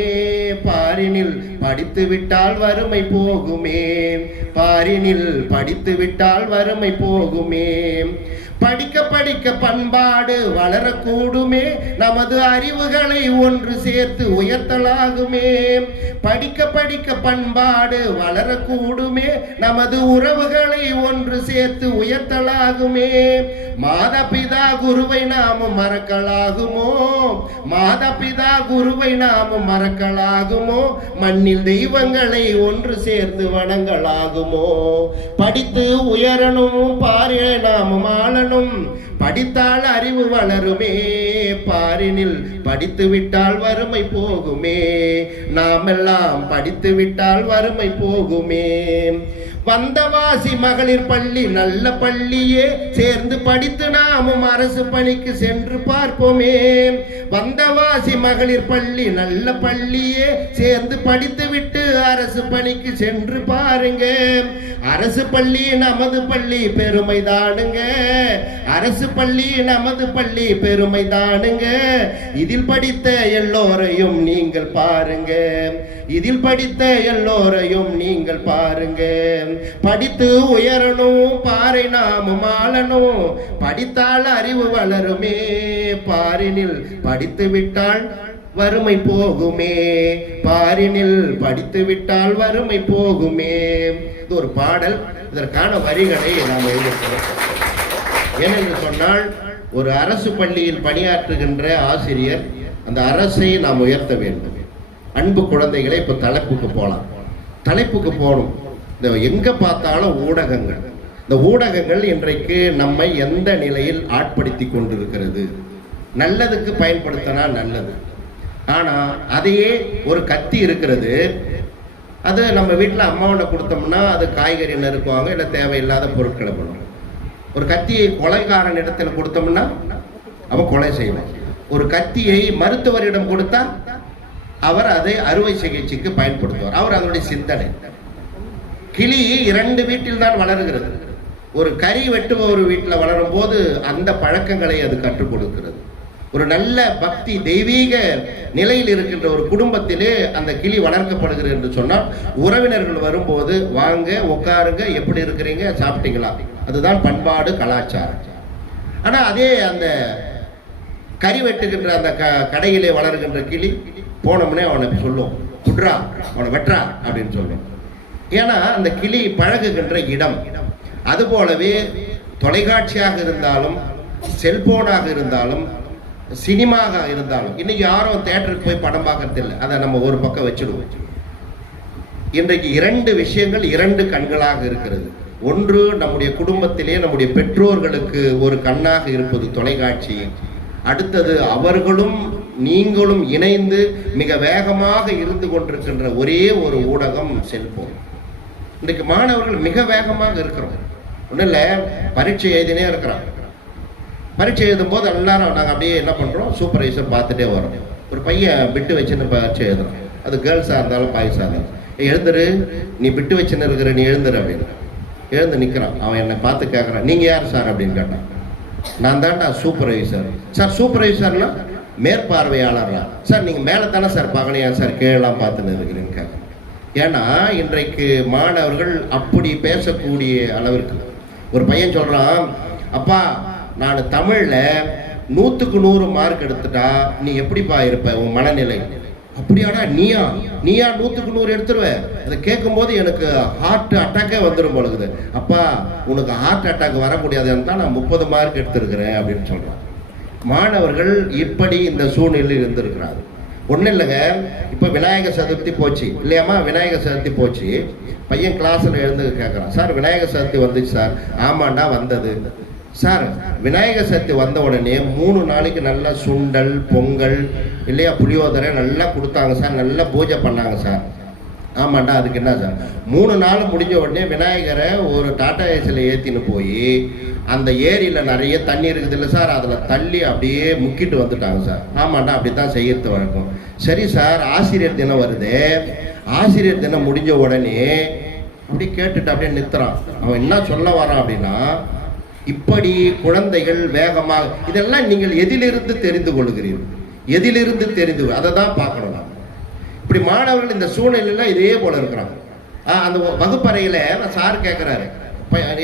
பாரினில் படித்து விட்டால் வறுமை போகுமே, பாரினில் படித்து விட்டால் வறுமை போகுமே. படிக்க படிக்க பண்பாடு வளரக்கூடுமே, நமது அறிவுகளை ஒன்று சேர்த்து உயர்த்தலாகுமே. படிக்க படிக்க பண்பாடு வளரக்கூடுமே, நமது உறவுகளை ஒன்று சேர்த்து உயர்த்தலாகுமே. மாதா பிதா குருவை நாமும் மறக்கலாகுமோ, மாதா பிதா குருவை நாமும் மறக்கலாகுமோ, மண்ணில் மண்ணில் தெய்வங்களை ஒன்று சேர்ந்து வணங்கலாகுமோ? படித்து உயரணும் பாரு நாமும் ஆளணும், படித்தால் அறிவு வளருமே, பாரினில் படித்து விட்டால் வறுமை போகுமே, நாமெல்லாம் படித்து விட்டால் வறுமை போகுமே. வந்தவாசி மகளிர் பள்ளி நல்ல பள்ளியே, சேர்ந்து படித்து நாமும் அரசு பணிக்கு சென்று பார்ப்போமே. வந்தவாசி மகளிர் பள்ளி நல்ல பள்ளியே, சேர்ந்து படித்து விட்டு அரசு பணிக்கு சென்று பாருங்க. அரசு பள்ளி நமது பள்ளி பெருமைதானுங்க, அரசு பள்ளி நமது பள்ளி பெருமைதானுங்க. இதில் படித்த எல்லோரையும் நீங்கள் பாருங்க, இதில் படித்த எல்லோரையும் நீங்கள் பாருங்க. படித்து உயரணும் பாறை நாமும் ஆளணும், படித்தால் அறிவு வளருமே, பாரினில் படித்து விட்டால் வறுமை போகுமே, பாரினில் படித்து விட்டால் வறுமை போகுமே. இது ஒரு பாடல். இதற்கான வரிகளை நாம் எழுதுகிறோம். ஏனென்று சொன்னால், ஒரு அரசு பள்ளியில் பணியாற்றுகின்ற ஆசிரியர் அந்த அரசை நாம் உயர்த்த வேண்டும். அன்பு குழந்தைகளை இப்போ தலைப்புக்கு போகலாம். தலைப்புக்கு போகணும். இந்த எங்கே பார்த்தாலும் ஊடகங்கள், இந்த ஊடகங்கள் இன்றைக்கு நம்மை எந்த நிலையில் ஆட்படுத்தி கொண்டிருக்கிறது? நல்லதுக்கு பயன்படுத்தினா நல்லது, ஆனால் அதையே ஒரு கத்தி இருக்கிறது, அது நம்ம வீட்டில் அம்மாவோட கொடுத்தோம்னா அது காய்கறி நறுக்குவாங்க, இல்லை தேவையில்லாத பொருட்களை பண்ணுவாங்க. ஒரு கத்தியை கொலைகாரன் இடத்துல கொடுத்தோம்னா அவன் கொலை செய்வான். ஒரு கத்தியை மருத்துவரிடம் கொடுத்தா அவர் அதை அறுவை சிகிச்சைக்கு பயன்படுத்துவார். அவர் அதனுடைய சிந்தனை. கிளி 2 வீட்டில் தான் வளருகிறது. ஒரு கறி வெட்டுபவர் வீட்டில் வளரும் போது அந்த பழக்கங்களை அது கற்றுக் கொடுக்கிறது. ஒரு நல்ல பக்தி தெய்வீக நிலையில் இருக்கின்ற ஒரு குடும்பத்திலே அந்த கிளி வளர்க்கப்படுகிறது என்று சொன்னால், உறவினர்கள் வரும்போது வாங்க உட்காருங்க, எப்படி இருக்கிறீங்க, சாப்பிட்டீங்களா, அதுதான் பண்பாடு கலாச்சாரம். ஆனால் அதே அந்த கறி வெட்டுகின்ற அந்த கடையிலே வளர்கின்ற கிளி போனோம்னே அவனை சொல்லும், குட்ரா அவனை வெட்றா அப்படின்னு சொல்லுவோம். ஏன்னா அந்த கிளி பழகுகின்ற இடம். அதுபோலவே தொலைக்காட்சியாக இருந்தாலும், செல்போனாக இருந்தாலும், சினிமாக இருந்தாலும், இன்னைக்கு யாரும் தியேட்டருக்கு போய் படம் பார்க்கறது இல்லை. அதை நம்ம ஒரு பக்கம் வச்சிடுவோம். இன்றைக்கு 2 விஷயங்கள் 2 கண்களாக இருக்கிறது. ஒன்று, நம்முடைய குடும்பத்திலே நம்முடைய பெற்றோர்களுக்கு ஒரு கண்ணாக இருப்பது தொலைக்காட்சி. அடுத்தது, அவர்களும் நீங்களும் இணைந்து மிக வேகமாக இருந்து கொண்டிருக்கின்ற ஒரே ஒரு ஊடகம் செல்போன். இன்றைக்கு மாணவர்கள் மிக வேகமாக இருக்கிறோம். ஒன்றும் இல்லை, பரீட்சை எழுதினே இருக்கிறாங்க. பரீட்சை எழுதும் போது எல்லாரும் நாங்கள் அப்படியே என்ன பண்ணுறோம், சூப்பர்வைசர் பார்த்துட்டே வரோம். ஒரு பையன் பிட்டு வச்சுன்னு பரீட்சை எழுதுறோம். அது கேர்ள்ஸாக இருந்தாலும் பாய்ஸாக இருந்தாலும், எழுந்துரு நீ பிட்டு வச்சுன்னு இருக்கிற, நீ எழுந்துரு அப்படின்னு. எழுந்து நிற்கிறான். அவன் என்னை பார்த்து கேட்குறான், நீங்கள் யார் சார் அப்படின்னு கேட்டான். நான் தான்டா சூப்பர்வைசர். சார் சூப்பர்வைசர்னா மேற்பார்வையாளர்னா? சார் நீங்கள் மேலே தானே சார் பார்க்கணும், ஏன் சார் கீழெல்லாம் பார்த்துன்னு இருக்கிறீங்கன்னு கேட்குறேன். ஏன்னா இன்றைக்கு மாணவர்கள் அப்படி பேசக்கூடிய அளவிற்கு. ஒரு பையன் சொல்கிறான், அப்பா நான் தமிழில் 100க்கு 100 மார்க் எடுத்துட்டா நீ எப்படிப்பா இருப்ப, உன் மனநிலை? அப்படியாடா, நீயா 100க்கு 100 எடுத்துருவேன். அதை கேட்கும்போது எனக்கு ஹார்ட் அட்டாக்கே வந்துடும் பொழுது. அப்பா உனக்கு ஹார்ட் அட்டாக் வர முடியாதுன்னு தான் நான் 30 மார்க் எடுத்துருக்கிறேன் அப்படின்னு சொல்கிறான். மாணவர்கள் இப்படி இந்த சூழ்நிலையில் இருந்திருக்கிறாங்க. ஒன்றும் இல்லைங்க, இப்போ விநாயகர் சதுர்த்தி போச்சு இல்லையாம்மா? விநாயகர் சதுர்த்தி போச்சு. பையன் கிளாஸில் எழுந்து கேட்குறான், சார் விநாயகர் சதுர்த்தி வந்துச்சு சார். ஆமாண்டா வந்தது சார். விநாயகர் சதுர்த்தி வந்த உடனே 3 நாளைக்கு நல்லா சுண்டல் பொங்கல் இல்லையா புளியோதரை நல்லா கொடுத்தாங்க சார், நல்லா பூஜை பண்ணாங்க சார். ஆமாண்டா, அதுக்கு என்ன சார்? 3 நாள் முடிஞ்ச உடனே விநாயகரை ஒரு டாடா ஏசியில் ஏற்றின்னு போய் அந்த ஏரியில் நிறைய தண்ணி இருக்குது இல்லை சார், அதில் தள்ளி அப்படியே முக்கிட்டு வந்துட்டாங்க சார். ஆமாண்டா, அப்படி தான் செய்யறது வழக்கம். சரி சார், ஆசிரியர் தினம் வருது. ஆசிரியர் தினம் முடிஞ்ச உடனே அப்படி கேட்டுட்டு அப்படியே நிறுத்துறான். அவன் என்ன சொல்ல வரான் அப்படின்னா, இப்படி குழந்தைகள் வேகமாக, இதெல்லாம் நீங்கள் எதிலிருந்து தெரிந்து கொள்கிறீர்கள், எதிலிருந்து தெரிந்து அதை தான் பார்க்கணும். இப்படி மாணவர்கள் இந்த சூழ்நிலையில் இதே போல இருக்கிறாங்க. அந்த வகுப்பறையில் நான் சார் கேட்குறாரு,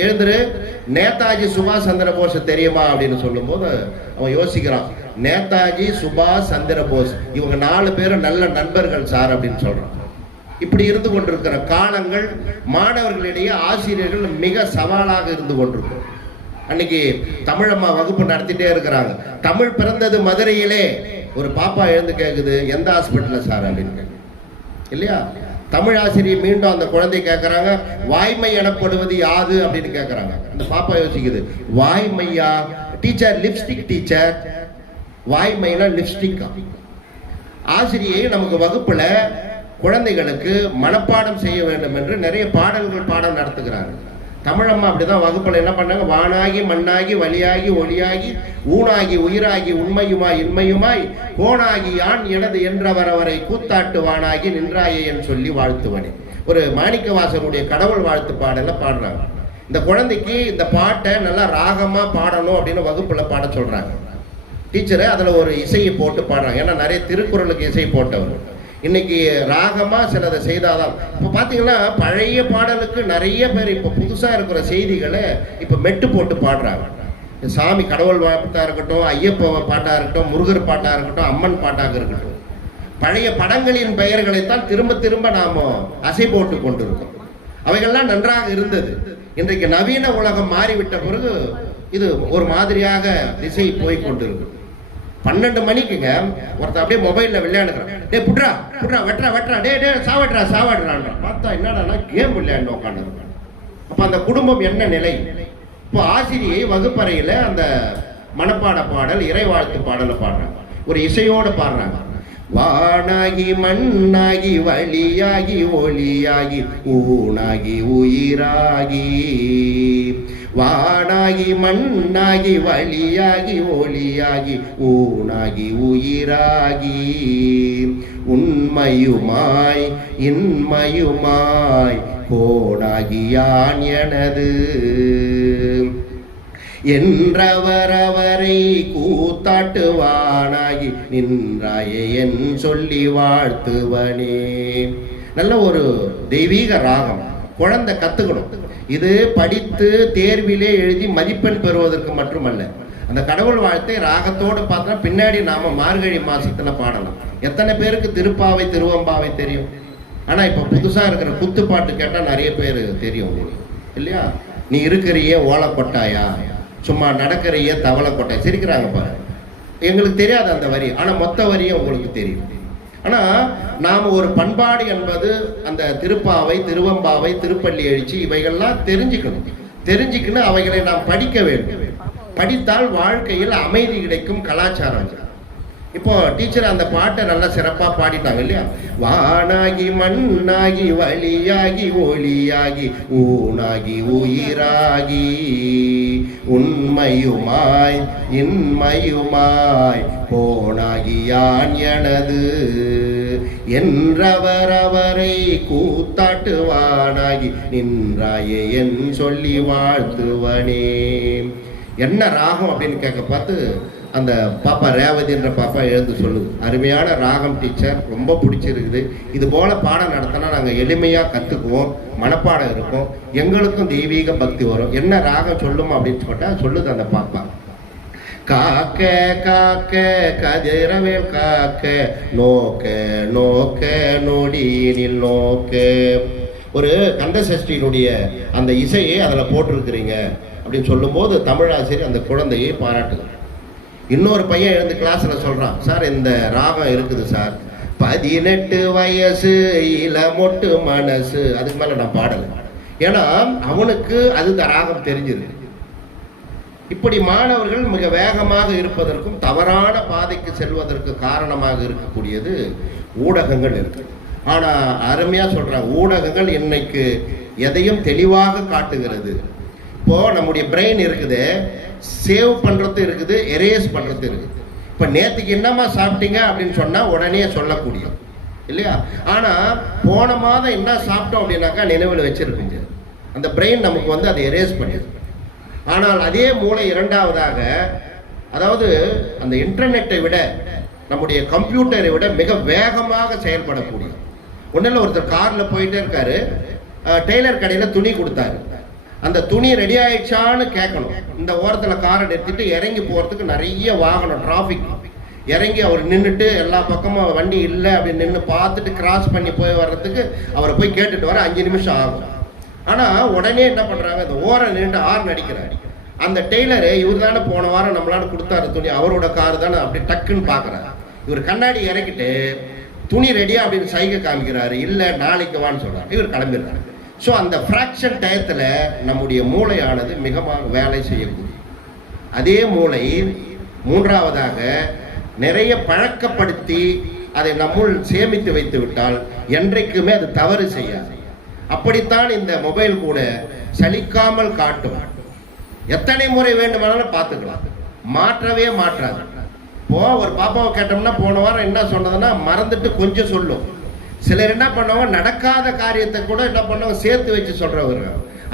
எழுந்துரு, நேதாஜி சுபாஷ் சந்திர போஸ் தெரியுமா அப்படின்னு சொல்லும்போது அவன் யோசிக்கிறான். நேதாஜி சுபாஷ் சந்திர போஸ் இவங்க 4 பேரும் நல்ல நண்பர்கள் சார் அப்படின்னு சொல்றான். இப்படி இருந்து கொண்டிருக்கிற காலங்கள் மாணவர்களிடையே ஆசிரியர்கள் மிக சவாலாக இருந்து கொண்டிருக்கும். அன்னைக்கு தமிழம்மா வகுப்பு நடத்திட்டே இருக்கிறாங்க. தமிழ் பிறந்தது மதுரையிலே. ஒரு பாப்பா எழுந்து கேட்குது, எந்த ஹாஸ்பிட்டலில் சார் அப்படின்னு கேட்குது இல்லையா? தமிழ் ஆசிரியர் மீண்டும் அந்த குழந்தை கேட்குறாங்க, வாய்மை எனப்படுவது யாது அப்படின்னு கேட்குறாங்க. அந்த பாப்பா யோசிக்குது, வாய்மையா டீச்சர்? Lipstick teacher. வாய்மைனா லிப்ஸ்டிக்கா? ஆசிரியை நமக்கு வகுப்புல குழந்தைகளுக்கு மனப்பாடம் செய்ய வேண்டும் என்று நிறைய பாடம் நடத்துகிறாங்க. தமிழம்மா அப்படிதான் வகுப்புல என்ன பண்ணாங்க, வானாகி மண்ணாகி வழியாகி ஒளியாகி ஊனாகி உயிராகி உண்மையுமாய் இன்மையுமாய் கோணாகி யான் எனது என்றவரவரை கூத்தாட்டு வானாகி நின்றாயே என்று சொல்லி வாழ்த்துவனே. ஒரு மாணிக்கவாசனுடைய கடவுள் வாழ்த்து பாடல பாடுறாங்க. இந்த குழந்தைக்கு இந்த பாட்டை நல்லா ராகமா பாடணும் அப்படின்னு வகுப்புல பாட சொல்றாங்க. டீச்சரை அதுல ஒரு இசையை போட்டு பாடுறாங்க. ஏன்னா நிறைய திருக்குறளுக்கு இசை போட்டவர். இன்னைக்கு ராகமா சிலதை செய்தாதான். இப்போ பார்த்தீங்கன்னா பழைய பாடலுக்கு நிறைய பேர் இப்போ புதுசாக இருக்கிற செய்திகளை இப்போ மெட்டு போட்டு பாடுறாங்க. சாமி கடவுள் பாட்டாக இருக்கட்டும், ஐயப்ப பாட்டாக இருக்கட்டும், முருகர் பாட்டாக இருக்கட்டும், அம்மன் பாட்டாக இருக்கட்டும், பழைய படங்களின் பெயர்களைத்தான் திரும்ப திரும்ப நாம் அசை போட்டு கொண்டிருக்கோம். அவைகள்லாம் நன்றாக இருந்தது. இன்றைக்கு நவீன உலகம் மாறிவிட்ட பிறகு இது ஒரு மாதிரியாக திசை போய் கொண்டிருக்கு. 12 மணிக்குங்க ஒருத்தர் அப்படியே மொபைலில் விளையாடுறான். டே புட்ரா புட்ரா வெட்ரா வெட்ரா டே டே சாவட்றான். பார்த்தா என்னடா கேம் விளையாண்டு உட்காந்துருக்கான். அப்போ அந்த குடும்பம் என்ன நிலை? இப்போ ஆசிரியை வகுப்பறையில் அந்த மனப்பாட பாடல் இறைவாழ்த்து பாடலை பாடுறாங்க, ஒரு இசையோடு பாடுறாங்க. வானாகி மண்ணாகி வழியாகி ஒளியாகி ஊனாகி உயிராகி, வானாகி மண்ணாகி வழியாகி ஒளியாகி ஊனாகி உயிராகி, உண்மையுமாய் இன்மையுமாய் கோணாகி யான் எனது என்றவரவரை கூத்தாட்டுவானாகி நின்றாயே என் சொல்லி வாழ்த்துவனே. நல்ல ஒரு தெய்வீக ராகம் குழந்தை கத்துக்கணும். இது படித்து தேர்விலே எழுதி மதிப்பெண் பெறுவதற்கு மட்டுமல்ல. அந்த கடவுள் வாழ்த்தை ராகத்தோடு பார்த்தா பின்னாடி நாம மார்கழி மாசத்துல பாடலாம். எத்தனை பேருக்கு திருப்பாவை திருவம்பாவை தெரியும்? ஆனா இப்ப புதுசா இருக்கிற குத்துப்பாட்டு கேட்டா நிறைய பேர் தெரியும் இல்லையா? நீ இருக்கிறியே ஓலக்கொட்டாயா, சும்மா நடக்கிறையே தவளை கொட்டாய். சிரிக்கிறாங்க பாரு. எங்களுக்கு தெரியாது அந்த வரி, ஆனா மொத்த வரியும் உங்களுக்கு தெரியும். ஆனா நாம ஒரு பண்பாடு என்பது அந்த திருப்பாவை திருவம்பாவை திருப்பள்ளி எழுச்சி இவைகள்லாம் தெரிஞ்சுக்கணும். அவைகளை நாம் படிக்க வேண்டும். படித்தால் வாழ்க்கையில் அமைதி கிடைக்கும். கலாச்சாரம். இப்போ டீச்சர் அந்த பாட்டை நல்லா சிறப்பா பாடிட்டாங்க இல்லையா? வானாகி மண்ணாகி வழியாகி ஒளியாகி ஊனாகி உயிராகி, உண்மையுமாய் இன்மையுமாய் கோணாகி யான் எனது என்றவரவரை கூத்தாட்டுவானாகி நின்றாயே என் சொல்லி வாழ்த்துவனே. என்ன ராகம் அப்படின்னு கேட்க பார்த்து அந்த பாப்பா ரேவதி என்ற பாப்பா எழுந்து சொல்லுது, அருமையான ராகம் டீச்சர், ரொம்ப பிடிச்சிருக்குது. இது போல பாடம் நடத்தினா நாங்கள் எளிமையாக கற்றுக்குவோம், மனப்பாடம் இருக்கும், எங்களுக்கும் தெய்வீக பக்தி வரும். என்ன ராகம் சொல்லுமா அப்படின்னு சொல்லிட்டா சொல்லுது அந்த பாப்பா. காக்க காக்க கதிரவேல் காக்க நோக்க நோக்க நொடியினில் நோக்க. ஒரு கந்தசஷ்டியினுடைய அந்த இசையை அதில் போட்டிருக்கிறீங்க அப்படின்னு சொல்லும்போது தமிழாசிரியர் அந்த குழந்தையை பாராட்டுகிறார். இன்னொரு பையன் எழுந்து கிளாஸ்ல சொல்றான், சார் இந்த ராகம் இருக்குது சார், 18 வயசு இளமொட்டு மனசு, அதுக்கு மேல நான் பாடல. ஏன்னா அவனுக்கு அது ராகம் தெரிஞ்சிருக்கு. இப்படி மாணவர்கள் மிக வேகமாக இருப்பதற்கும் தவறான பாதைக்கு செல்வதற்கு காரணமாக இருக்கக்கூடியது ஊடகங்கள் இருக்கு. ஆனா அருமையா சொல்றாங்க, ஊடகங்கள் இன்னைக்கு எதையும் தெளிவாக காட்டுகிறது. இப்போ நம்முடைய பிரெயின் இருக்குது, சேவ் பண்றது இருக்குது, எரேஸ் பண்றது இருக்குது. இப்ப நேற்றுக்கு என்னமா சாப்பிட்டீங்க அப்படின்னு சொன்னா உடனே சொல்லக்கூடிய இல்லையா? ஆனா போன மாதம் என்ன சாப்பிட்டோம் அப்படின்னாக்கா நினைவில் வச்சிருக்குங்க. அந்த பிரெயின் நமக்கு வந்து அதை எரேஸ் பண்ணிடுது. ஆனால் அதே மூளை இரண்டாவதாக, அதாவது அந்த இன்டர்நெட்டை விட நம்முடைய கம்ப்யூட்டரை விட மிக வேகமாக செயல்படக்கூடிய ஒன்றில் ஒருத்தர் காரில் போயிட்டே இருக்காரு, டெய்லர் கடையில் துணி கொடுத்தாரு. அந்த துணி ரெடி ஆயிடுச்சான்னு கேட்கணும். இந்த ஓரத்தில் காரை நிறுத்திட்டு இறங்கி போகிறதுக்கு நிறைய வாகனம் டிராஃபிக். இறங்கி அவர் நின்றுட்டு எல்லா பக்கமும் வண்டி இல்லை அப்படின்னு நின்று பார்த்துட்டு கிராஸ் பண்ணி போய் வர்றதுக்கு அவரை போய் கேட்டுட்டு வர 5 நிமிஷம் ஆகும். ஆனால் உடனே என்ன பண்ணுறாங்க, இந்த ஓரம் நின்று ஹார்ன் அடிக்கிறாரு. அந்த டெய்லரு இவர் தானே போன வாரம் நம்மளால கொடுத்தாரு துணி, அவரோட காரு தானே, அப்படி டக்குன்னு பார்க்குறாரு. இவர் கண்ணாடி இறக்கிட்டு துணி ரெடியா அப்படின்னு சைகை காமிக்கிறாரு, இல்லை நாளைக்கு வான்னு சொல்றாரு, இவர் கிளம்பிடுறாரு. ஸோ அந்த ஃப்ராக்ஷன் டயத்தில் நம்முடைய மூளையானது மிக வேலை செய்யக்கூடிய அதே மூளை மூன்றாவதாக நிறைய பழக்கப்படுத்தி அதை நம்முள் சேமித்து வைத்து விட்டால் என்றைக்குமே அது தவறு செய்யாது. அப்படித்தான் இந்த மொபைல் கூட சலிக்காமல் காட்டும். எத்தனை முறை வேண்டுமானாலும் பார்த்துக்கலாம், மாற்றவே மாற்றாது. இப்போ ஒரு பாப்பாவை கேட்டோம்னா போன வாரம் என்ன சொன்னதுன்னா மறந்துட்டு கொஞ்சம் சொல்லும். சிலர் என்ன பண்ணுவாங்க, நடக்காத காரியத்தை கூட என்ன பண்ணுவாங்க சேர்த்து வச்சு சொல்றவங்க,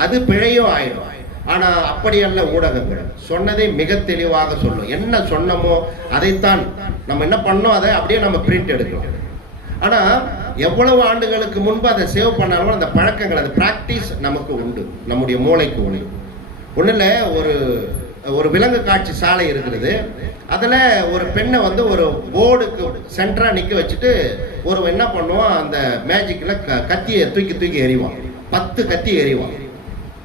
அது பிழையும் ஆயிடும். ஆனா அப்படி அல்ல, ஊடகங்கள் சொன்னதை மிக தெளிவாக சொல்லும். என்ன சொன்னமோ அதைத்தான் நம்ம என்ன பண்ணோம், அதை அப்படியே நம்ம பிரிண்ட் எடுக்கிறோம். ஆனா எவ்வளவு ஆண்டுகளுக்கு முன்பு அதை சேவ் பண்ணாலும் அந்த பழக்கங்கள், அந்த பிராக்டிஸ் நமக்கு உண்டு, நம்முடைய மூளைக்கு உண்டு. ஒண்ணுல ஒரு விலங்கு காட்சி சாலை இருக்கிறது. அதுல ஒரு பெண்ணை வந்து ஒரு போர்டுக்கு சென்டரா நிக்க வச்சுட்டு ஒரு என்ன பண்ணுவான், அந்த மேஜிக்ல கத்தியை தூக்கி எறிவான். 10 கத்தி எறிவான்.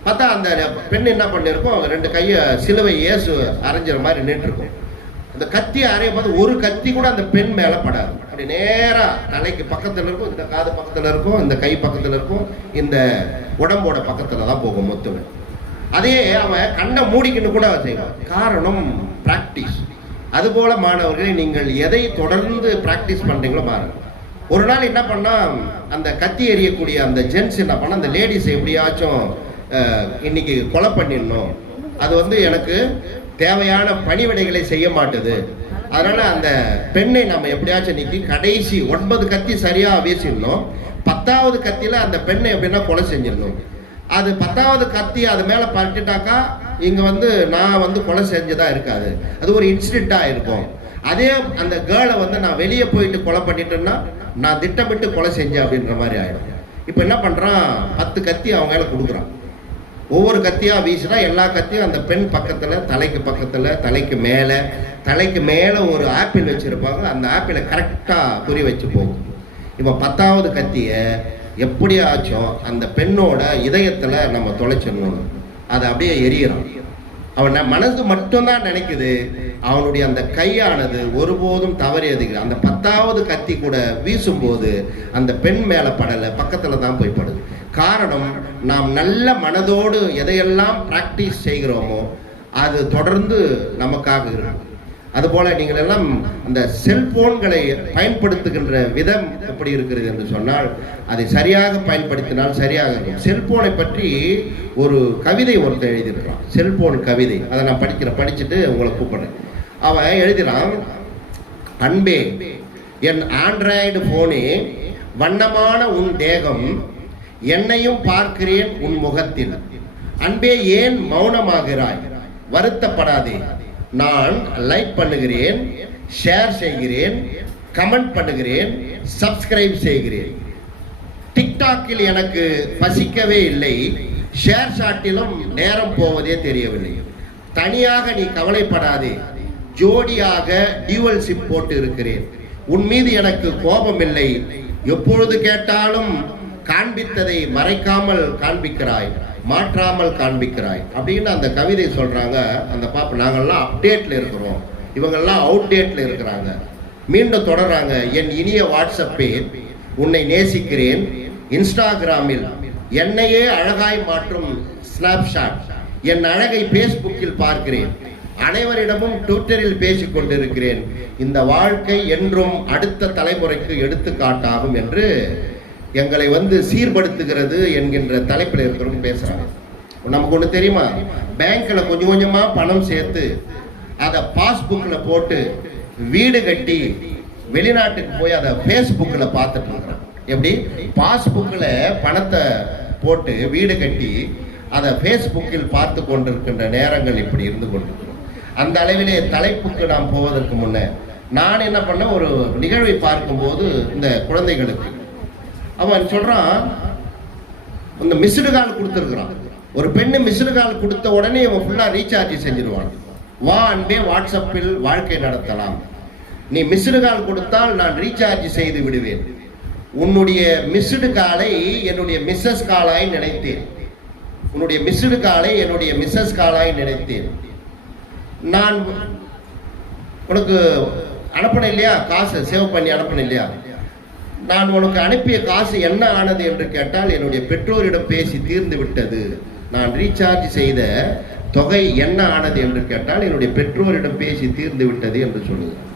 பார்த்தா அந்த பெண் என்ன பண்ணிருக்கும், 2 கையை சிலுவை இயேசு அரைஞ்சிற மாதிரி நின்றுருக்கும். அந்த கத்தி அறையும் போது ஒரு கத்தி கூட அந்த பெண் மேல படாது. அப்படி நேரா தலைக்கு பக்கத்துல இருக்கும், இந்த காது பக்கத்துல இருக்கும், இந்த கை பக்கத்துல இருக்கும், இந்த உடம்போட பக்கத்துல தான் போகும் மொத்தமே. அதே அவன் கண்ணை மூடிக்கின்னு கூட செய்வான். காரணம் பிராக்டிஸ். அதுபோல மாணவர்களை நீங்கள் எதை தொடர்ந்து பிராக்டிஸ் பண்றீங்களோ பாருங்க. ஒரு நாள் என்ன பண்ணா, அந்த கத்தி எறியக்கூடிய அந்த ஜென்ஸ் என்ன பண்ணா, அந்த லேடிஸ் எப்படியாச்சும் இன்னைக்கு கொலை பண்ணிடணும், அது வந்து எனக்கு தேவையான பணிவிடைகளை செய்ய மாட்டுது, அதனால அந்த பெண்ணை நம்ம எப்படியாச்சும் இன்னைக்கு கடைசி 9 கத்தி சரியா வீசிடணும், 10வது கத்தியில அந்த பெண்ணை எப்படின்னா கொலை செஞ்சிடணும். அது 10வது கத்தி அது மேல பட்டுட்டாக்கா இங்க வந்து நான் வந்து கொலை செஞ்சதா இருக்காது, அது ஒரு இன்சிடென்ட்டா இருக்கும். அதே அந்த கேர்ளை வந்து நான் வெளியே போயிட்டு கொலை பண்ணிட்டேன்னா நான் திட்டமிட்டு கொலை செஞ்சேன் அப்படின்ற மாதிரி ஆயிடும். இப்போ என்ன பண்றான், 10 கத்தி அவங்க மேல கொடுக்குறான். ஒவ்வொரு கத்தியா வீசினா எல்லா கத்தியும் அந்த பெண் பக்கத்துல, தலைக்கு பக்கத்துல, தலைக்கு மேல ஒரு ஆப்பிள் வச்சிருப்பாங்க. அந்த ஆப்பிளை கரெக்டா குறி வச்சு போகும். இப்போ 10வது கத்திய எப்படியாச்சும் அந்த பெண்ணோட இதயத்துல நம்ம தொலைச்சிடணும். அதை அப்படியே எரியறான். அவன் மனசு மட்டும்தான் நினைக்குது, அவனுடைய அந்த கையானது ஒருபோதும் தவறியது. அந்த 10வது கத்தி கூட வீசும்போது அந்த பெண் மேல படலை, பக்கத்துல தான் போய் படுது. காரணம், நாம் நல்ல மனதோடு எதையெல்லாம் பிராக்டிஸ் செய்கிறோமோ அது தொடர்ந்து நமக்காக இருக்கும். அதுபோல நீங்கள் எல்லாம் அந்த செல்போன்களை பயன்படுத்துகின்ற விதம் எப்படி இருக்கிறது என்று சொன்னால், அதை சரியாக பயன்படுத்தினால் சரியாக இருக்கும். செல்போனை பற்றி ஒரு கவிதை ஒருத்தர் எழுதியிருக்கிறான், செல்போன் கவிதை. அதை நான் படிச்சுட்டு உங்களை கூப்பிடுறேன். அவன் எழுதினான், அன்பே என் ஆண்ட்ராய்டு போனே, வண்ணமான உன் தேகம், என்னையும் பார்க்கிறேன் உன் முகத்தில், அன்பே ஏன் மௌனமாகிறாய், வருத்தப்படாதே, நான் லைக் பண்ணுகிறேன், ஷேர் செய்கிறேன், கமெண்ட் பண்ணுகிறேன், சப்ஸ்கிரைப் செய்கிறேன். டிக்டாக்கில் எனக்கு பசிக்கவே இல்லை, ஷேர் ஷாட்டிலும் நேரம் போவதே தெரியவில்லை. தனியாக நீ கவலைப்படாதே, ஜோடியாக டியூவல் சிப் போட்டு இருக்கிறேன். உன் மீது எனக்கு கோபம் இல்லை, எப்பொழுது கேட்டாலும் காண்பித்ததை மறைக்காமல் காண்பிக்கிறாய், மாற்றாமல் காண்பிக்கிறாய் அப்படின்னு அந்த கவிதை சொல்றாங்க. அந்த பாப்பா, நாங்கள்லாம் அப்டேட்ல இருக்கிறோம், இவங்கெல்லாம் அவுட்டேட்ல இருக்கிறாங்க. மீண்டும் தொடர்றாங்க, என் இனிய வாட்ஸ்அப்பே உன்னை நேசிக்கிறேன், இன்ஸ்டாகிராமில் என்னையே அழகாய் மாற்றும் ஸ்னாப்ஷாட், என் அழகை பேஸ்புக்கில் பார்க்கிறேன், அனைவரிடமும் ட்விட்டரில் பேசிக் கொண்டிருக்கிறேன், இந்த வாழ்க்கை என்றும் அடுத்த தலைமுறைக்கு எடுத்துக்காட்டாகும் என்று எங்களை வந்து சீர்படுத்துகிறது என்கின்ற தலைப்பில் இருக்கிறவங்க பேசுறாங்க. நமக்கு ஒன்று தெரியுமா, பேங்க்ல கொஞ்சம் கொஞ்சமா பணம் சேர்த்து அதை பாஸ்புக்கில் போட்டு வீடு கட்டி வெளிநாட்டுக்கு போய் அதை ஃபேஸ்புக்கில் பார்த்துட்டு இருக்கிறோம். எப்படி பாஸ்புக்கில் பணத்தை போட்டு வீடு கட்டி அதை ஃபேஸ்புக்கில் பார்த்து கொண்டிருக்கின்ற நேரங்கள் இப்படி இருந்து கொண்டிருக்கிறோம். அந்த அளவிலே தலைப்புக்கு நாம் போவதற்கு முன்ன நான் என்ன பண்ண, ஒரு நிகழ்வை பார்க்கும்போது இந்த குழந்தைகளுக்கு அவன் சொல்றான், இந்த மிஸ்டு கால் கொடுத்துருக்குறான். ஒரு பெண்ணு மிஸ்டு கால் கொடுத்த உடனே இவன் ஃபுல்லா ரீசார்ஜ் செஞ்சிருவான். வா அன்பே, வாட்ஸ்அப்பில் வாழ்க்கை நடத்தலாம், நீ மிஸ்டு கால் கொடுத்தால் நான் ரீசார்ஜ் செய்து விடுவேன், உன்னுடைய மிஸ்டு காலை என்னுடைய மிஸ்ஸஸ் காலாய் நினைத்தேன், உன்னுடைய மிஸ்டு காலை என்னுடைய மிஸ்ஸஸ் காலாய் நினைத்தேன், நான் உனக்கு அனுப்பினேன் இல்லையா, காசை சேவ் பண்ணி அனுப்பினேன் இல்லையா, நான் உனக்கு அனுப்பிய காசு என்ன ஆனது என்று கேட்டால் என்னுடைய பெற்றோரிடம் பேசி தீர்ந்து விட்டது. நான் ரீசார்ஜ் செய்த தொகை என்ன ஆனது என்று கேட்டால் என்னுடைய பெற்றோரிடம் பேசி தீர்ந்து விட்டது என்று சொல்லுகிறார்.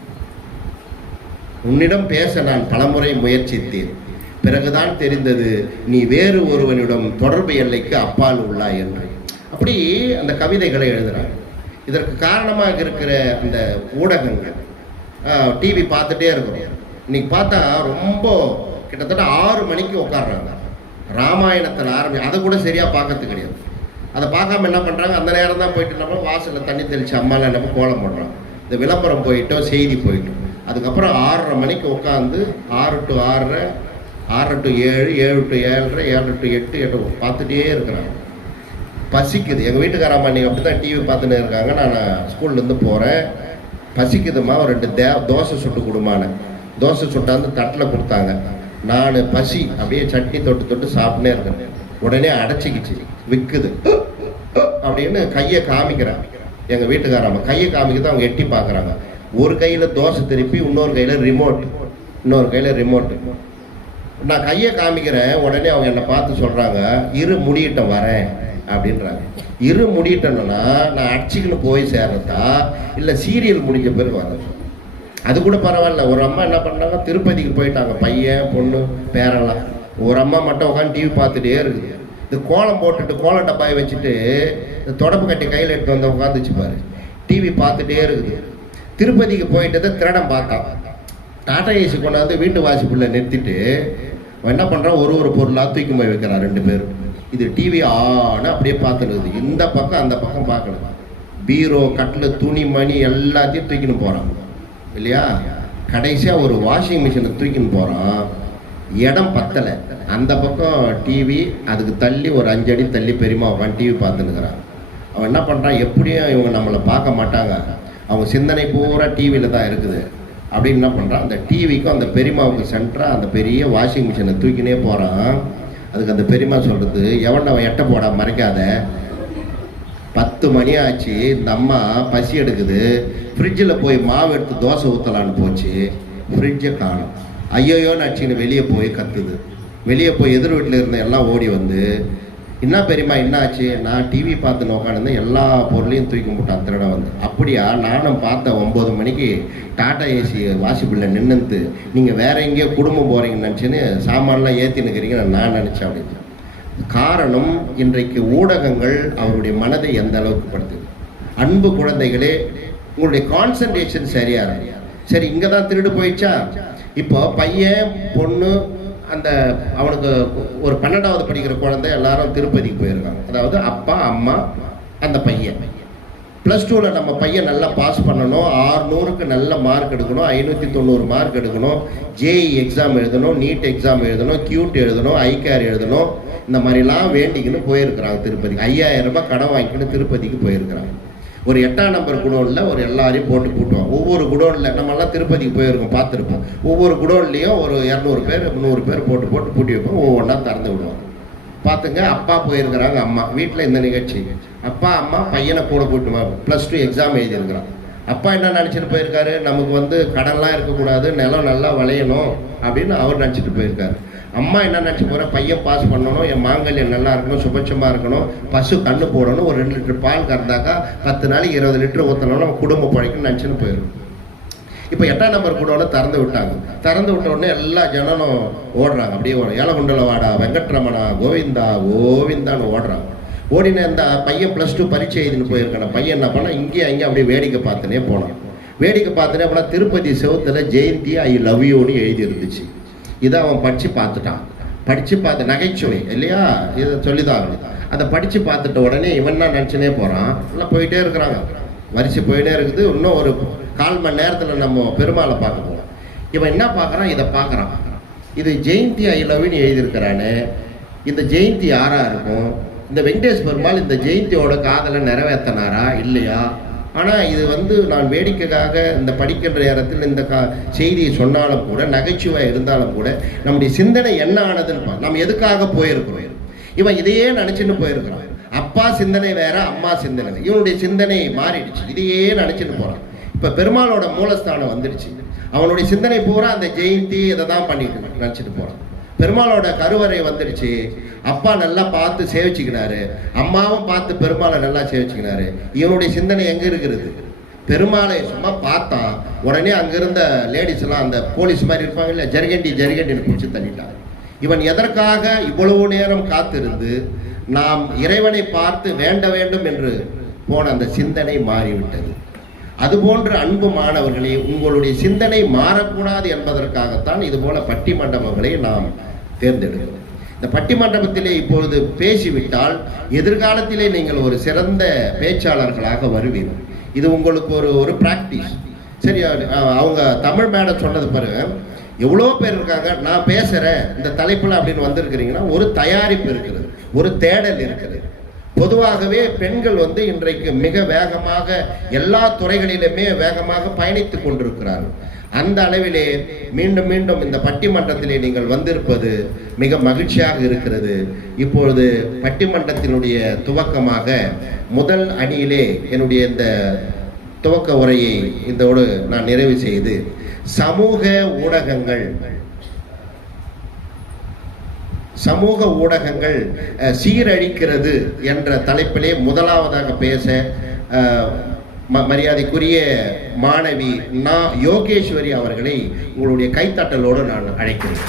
உன்னிடம் பேச நான் பலமுறை முயற்சித்தேன், பிறகுதான் தெரிந்தது நீ வேறு ஒருவனிடம் தொடர்பு எல்லைக்கு அப்பால் உள்ளாய் என்று. அப்படி அந்த கவிதைகளை எழுதுறாங்க. இதற்கு காரணமாக இருக்கிற அந்த ஊடகங்கள், டிவி பார்த்துட்டே இருக்கிறோம். இன்னைக்கு பார்த்தா ரொம்ப கிட்டத்தட்ட 6 மணிக்கு உட்காடுறாங்க. ராமாயணத்தில் அதை கூட சரியாக பார்க்கறது கிடையாது. அதை பார்க்காம என்ன பண்ணுறாங்க, அந்த நேரம் தான் போயிட்டு நம்ம வாசலில் தண்ணி தெளித்து அம்மாவில் நம்ம கோலம் போடுறோம். இந்த விளம்பரம் போயிட்டோம், செய்தி போயிட்டோம். அதுக்கப்புறம் 6:30 மணிக்கு உட்காந்து 6 to 6:30, 6 to 7, 7 to 7:30, 7 to 8 பார்த்துட்டே இருக்கிறாங்க. பசிக்குது. எங்கள் வீட்டுக்காரம்மா நீங்கள் அப்படி தான் டிவி பார்த்துன்னு இருக்காங்க. நான் ஸ்கூல்லேருந்து போகிறேன், பசிக்குதுமா, ஒரு 2 தோசை சுட்டு கொடுமான. தோசை சுட்டாந்து தட்டில் கொடுத்தாங்க. நான் பசி அப்படியே சட்னி தொட்டு சாப்பிட்னே இருக்கேன். உடனே அடைச்சிக்கிச்சு, விற்குது அப்படின்னு கையை காமிக்கிறேன். எங்கள் வீட்டுக்காரம்மா கையை காமிக்கிறது, அவங்க எட்டி பார்க்குறாங்க. ஒரு கையில் தோசை திருப்பி, இன்னொரு கையில் ரிமோட்டு. நான் கையை காமிக்கிறேன். உடனே அவங்க என்னை பார்த்து சொல்கிறாங்க, இரு முடியிட்ட வரேன் அப்படின்றாங்க. இரு முடியிட்டேன்னா நான் அடிச்சுக்கின்னு போய் சேர்றதா இல்லை சீரியல் முடிஞ்ச பிறகு வரேன். அது கூட பரவாயில்ல. ஒரு அம்மா என்ன பண்ணுறாங்க, திருப்பதிக்கு போயிட்டாங்க, பையன் பொண்ணு பேரெல்லாம். ஒரு அம்மா மட்டும் உட்காந்து டிவி பார்த்துட்டே இருக்குது. இது கோலம் போட்டுட்டு கோலம் டப்பாயை வச்சுட்டு இந்த தொடப்பு கட்டி கையில் எடுத்து வந்து உட்காந்துச்சு பாரு, டிவி பார்த்துட்டே இருக்குது. திருப்பதிக்கு போயிட்டு திருடம் பார்த்தான். டாடா ஏசி கொண்டாந்து வீட்டு வாசிப்புள்ள நிறுத்திட்டு என்ன பண்ணுறான், ஒரு பொருளாக தூக்கி போய் வைக்கிறான் 2 பேரும். இது டிவி ஆன அப்படியே பார்த்துருக்குது. இந்த பக்கம் அந்த பக்கம் பார்க்கணும். பீரோ, கட்டில், துணி, மணி எல்லாத்தையும் தூக்கின்னு போகிறான் இல்லையா. கடைசியாக ஒரு வாஷிங் மிஷினை தூக்கின்னு போகிறான். இடம் பத்தலை. அந்த பக்கம் டிவி, அதுக்கு தள்ளி ஒரு 5 அடி தள்ளி பெரியமா உட்காந்து டிவி பார்த்துன்னுக்கிறான். அவன் என்ன பண்ணுறான், எப்படியும் இவங்க நம்மளை பார்க்க மாட்டாங்க, அவங்க சிந்தனை பூரா டிவியில் தான் இருக்குது அப்படின்னு என்ன பண்ணுறான், அந்த டிவிக்கும் அந்த பெரியமாவுக்கு சென்டராக அந்த பெரிய வாஷிங் மிஷினை தூக்கினே போகிறான். அதுக்கு அந்த பெரியமா சொல்கிறது, எவன் அவன் எட்ட போடா மறைக்காத, 10 மணி ஆச்சு, இந்த அம்மா பசி எடுக்குது, ஃப்ரிட்ஜில் போய் மாவு எடுத்து தோசை ஊற்றலான்னு போச்சு, ஃப்ரிட்ஜை காணும். ஐயோயோன்னு அடிச்சுன்னு வெளியே போய் கத்துது. வெளியே போய் எதிர் வீட்டில் இருந்த எல்லாம் ஓடி வந்து, என்ன பெரியமா என்ன ஆச்சு, நான் டிவி பார்த்துன்னு உட்காந்துருந்தேன், எல்லா பொருளையும் தூக்கி போட்டான் திருடம் வந்து. அப்படியா, நானும் பார்த்தேன் 9 மணிக்கு டாடா ஏசி வாசிப்பில்லை நின்றுந்து, நீங்கள் வேற எங்கேயோ குடும்பம் போகிறீங்கன்னு நினச்சின்னு சாமான்லாம் ஏற்றி நிற்கிறீங்கன்னு நான் நினச்சேன் அப்படின்னு. காரணம், இன்றைக்கு ஊடகங்கள் அவருடைய மனதை எந்த அளவுக்கு படுத்துது. அன்பு குழந்தைகளே, உங்களுடைய கான்சன்ட்ரேஷன் சரியா இருக்கு. சரி, இங்கே தான் திருடு போயிடுச்சா, இப்போ பையன் பொண்ணு, அந்த அவனுக்கு ஒரு 12வது படிக்கிற குழந்தை எல்லாரும் திருப்பதிக்கு போயிருக்காங்க. அதாவது அப்பா அம்மா அந்த பையன். +2ல் நம்ம பையன் நல்லா பாஸ் பண்ணணும், 600க்கு நல்ல மார்க் எடுக்கணும், 590 மார்க் எடுக்கணும், ஜேஇ எக்ஸாம் எழுதணும், நீட் எக்ஸாம் எழுதணும், கியூட் எழுதணும், ஐகேர் எழுதணும், இந்த மாதிரிலாம் வேண்டிக்கின்னு போயிருக்கிறாங்க திருப்பதிக்கு. 5000 ரூபாய் கடன் வாங்கிக்கின்னு திருப்பதிக்கு போயிருக்கிறாங்க. ஒரு 8ஆம் நம்பர் குடோனில் ஒரு எல்லாரையும் போட்டு கூட்டுவோம். ஒவ்வொரு குடோனில் நம்மெல்லாம் திருப்பதிக்கு போயிருக்கோம், பார்த்துருப்போம். ஒவ்வொரு குடோன்லேயும் ஒரு 200 பேர் 100 பேர் போட்டு பூட்டி வைப்போம். ஒவ்வொன்றா திறந்து விடுவோம். பார்த்துங்க, அப்பா போயிருக்கிறாங்க, அம்மா வீட்டில் இந்த நிகழ்ச்சி. அப்பா அம்மா பையனை கூட கூட்டுமா, +2 எக்ஸாம் எழுதியிருக்கிறான். அப்பா என்ன நினச்சிட்டு போயிருக்காரு, நமக்கு வந்து கடன்லாம் இருக்கக்கூடாது, நிலம் நல்லா விளையணும் அப்படின்னு அவர் நினச்சிட்டு போயிருக்காரு. அம்மா என்ன நினச்சி போகிறேன், பையன் பாஸ் பண்ணணும், என் மாங்கல்யம் நல்லா இருக்கணும், சுபட்சமாக இருக்கணும், பசு கண்ணு போடணும், ஒரு 2 லிட்டர் பால் கறந்தாக்கா 10 நாளைக்கு 20 லிட்டர் ஊற்றணும்னு குடும்ப பழைக்குன்னு நினச்சின்னு போயிடும். இப்போ 8ஆம் நம்பர் கூட திறந்து விட்டாங்க. திறந்து விட்ட உடனே எல்லா ஜனனும் ஓடுறாங்க. அப்படியே ஓடும். ஏலகுண்டல வாடா, வெங்கட்ரமணா, கோவிந்தா கோவிந்தான்னு ஓடுறாங்க. ஓடின இந்த பையன் +2 பரீட்சை எழுதின்னு போயிருக்கான பையன் என்ன பண்ணால், இங்கேயும் அங்கேயும் அப்படியே வேடிக்கை பார்த்துனே போனான். வேடிக்கை பார்த்துனே போனால் திருப்பதி செவத்தில் ஜெயந்தி ஐ லவ் யூன்னு எழுதி இருந்துச்சு. இதை அவன் படித்து பார்த்துட்டான். படித்து பார்த்து நகைச்சுவை இல்லையா, இதை சொல்லிதான். அதை படித்து பார்த்துட்ட உடனே இவன் தான் நினச்சினே போகிறான். எல்லாம் போயிட்டே இருக்கிறாங்க, வரிசை போயிட்டே இருக்குது. இன்னும் ஒரு 1/4 மணி நேரத்தில் நம்ம பெருமாளை பார்க்க போகிறோம். இவன் என்ன பார்க்குறான், இதை பார்க்குறான். இது ஜெயந்தி ஐ லவ்னு எழுதியிருக்கிறானே, இந்த ஜெயந்தி யாராக இருக்கும், இந்த வெங்கடேஷ் பெருமாள் இந்த ஜெயந்தியோட காதலை நிறைவேற்றினாரா இல்லையா? ஆனால் இது வந்து நான் வேடிக்கைக்காக இந்த படிக்கின்ற நேரத்தில் இந்த செய்தியை சொன்னாலும் கூட, நகைச்சுவாக இருந்தாலும் கூட, நம்முடைய சிந்தனை என்ன ஆனதுன்னு நம்ம எதுக்காக போயிருக்கிறோம். இவன் இதையே நினச்சின்னு போயிருக்கிறான். அப்பா சிந்தனை வேற, அம்மா சிந்தனை. இவனுடைய சிந்தனை மாறிடுச்சு, இதையே நினச்சிட்டு போகிறான். இப்போ பெருமாளோட மூலஸ்தானம் வந்துடுச்சு. அவனுடைய சிந்தனை பூரா அந்த ஜெயந்தி இதை தான் பண்ணிட்டு நினச்சிட்டு போகிறான். பெருமாளோட கருவறை வந்துடுச்சு. அப்பா நல்லா பார்த்து சேவிச்சுக்கினாரு, அம்மாவும் பார்த்து பெருமாளை நல்லா சேவிச்சுக்கினாரு. இவனுடைய சிந்தனை எங்கே இருக்கிறது? பெருமாளை சும்மா பார்த்தான், உடனே அங்கிருந்த லேடிஸ் எல்லாம் அந்த போலீஸ் மாதிரி இருப்பாங்க இல்லை, ஜரிகண்டின்னு பிடிச்சி தள்ளிட்டாங்க. இவன் எதற்காக இவ்வளவு நேரம் காத்திருந்து நாம் இறைவனை பார்த்து வேண்ட வேண்டும் என்று போன அந்த சிந்தனை மாறிவிட்டது. அதுபோன்று அன்பு மாணவர்களே, உங்களுடைய சிந்தனை மாறக்கூடாது என்பதற்காகத்தான் இதுபோல பட்டிமண்டபங்களை நாம் தேர்ந்தெடுக்கிறோம். இந்த பட்டிமண்டபத்திலே இப்பொழுது பேசிவிட்டால் எதிர்காலத்திலே நீங்கள் ஒரு சிறந்த பேச்சாளர்களாக வருவீர்கள். இது உங்களுக்கு ஒரு பிராக்டிஸ். சரி, அவங்க தமிழ் மேடம் சொன்னது பாருங்க, எவ்வளோ பேர் இருக்காங்க, நான் பேசுகிறேன் இந்த தலைப்பில் அப்படின்னு வந்திருக்கிறீங்கன்னா ஒரு தயாரிப்பு இருக்கிறது, ஒரு தேடல் இருக்கிறது. பொதுவாகவே பெண்கள் இன்றைக்கு மிக வேகமாக எல்லா துறைகளிலுமே வேகமாக பயணித்து கொண்டிருக்கிறார்கள். அந்த அளவிலே மீண்டும் மீண்டும் இந்த பட்டிமன்றத்திலே நீங்கள் வந்திருப்பது மிக மகிழ்ச்சியாக இருக்கிறது. இப்பொழுது பட்டிமன்றத்தினுடைய துவக்கமாக முதல் அணியிலே என்னுடைய இந்த துவக்க உரையை இதோடு நான் நிறைவு செய்து, சமூக ஊடகங்கள் சீரழிக்கிறது என்ற தலைப்பிலே முதலாவதாக பேச மரியாதைக்குரிய மாணவி யோகேஸ்வரி அவர்களை உங்களுடைய கைத்தட்டலோடு நான் அழைக்கிறேன்.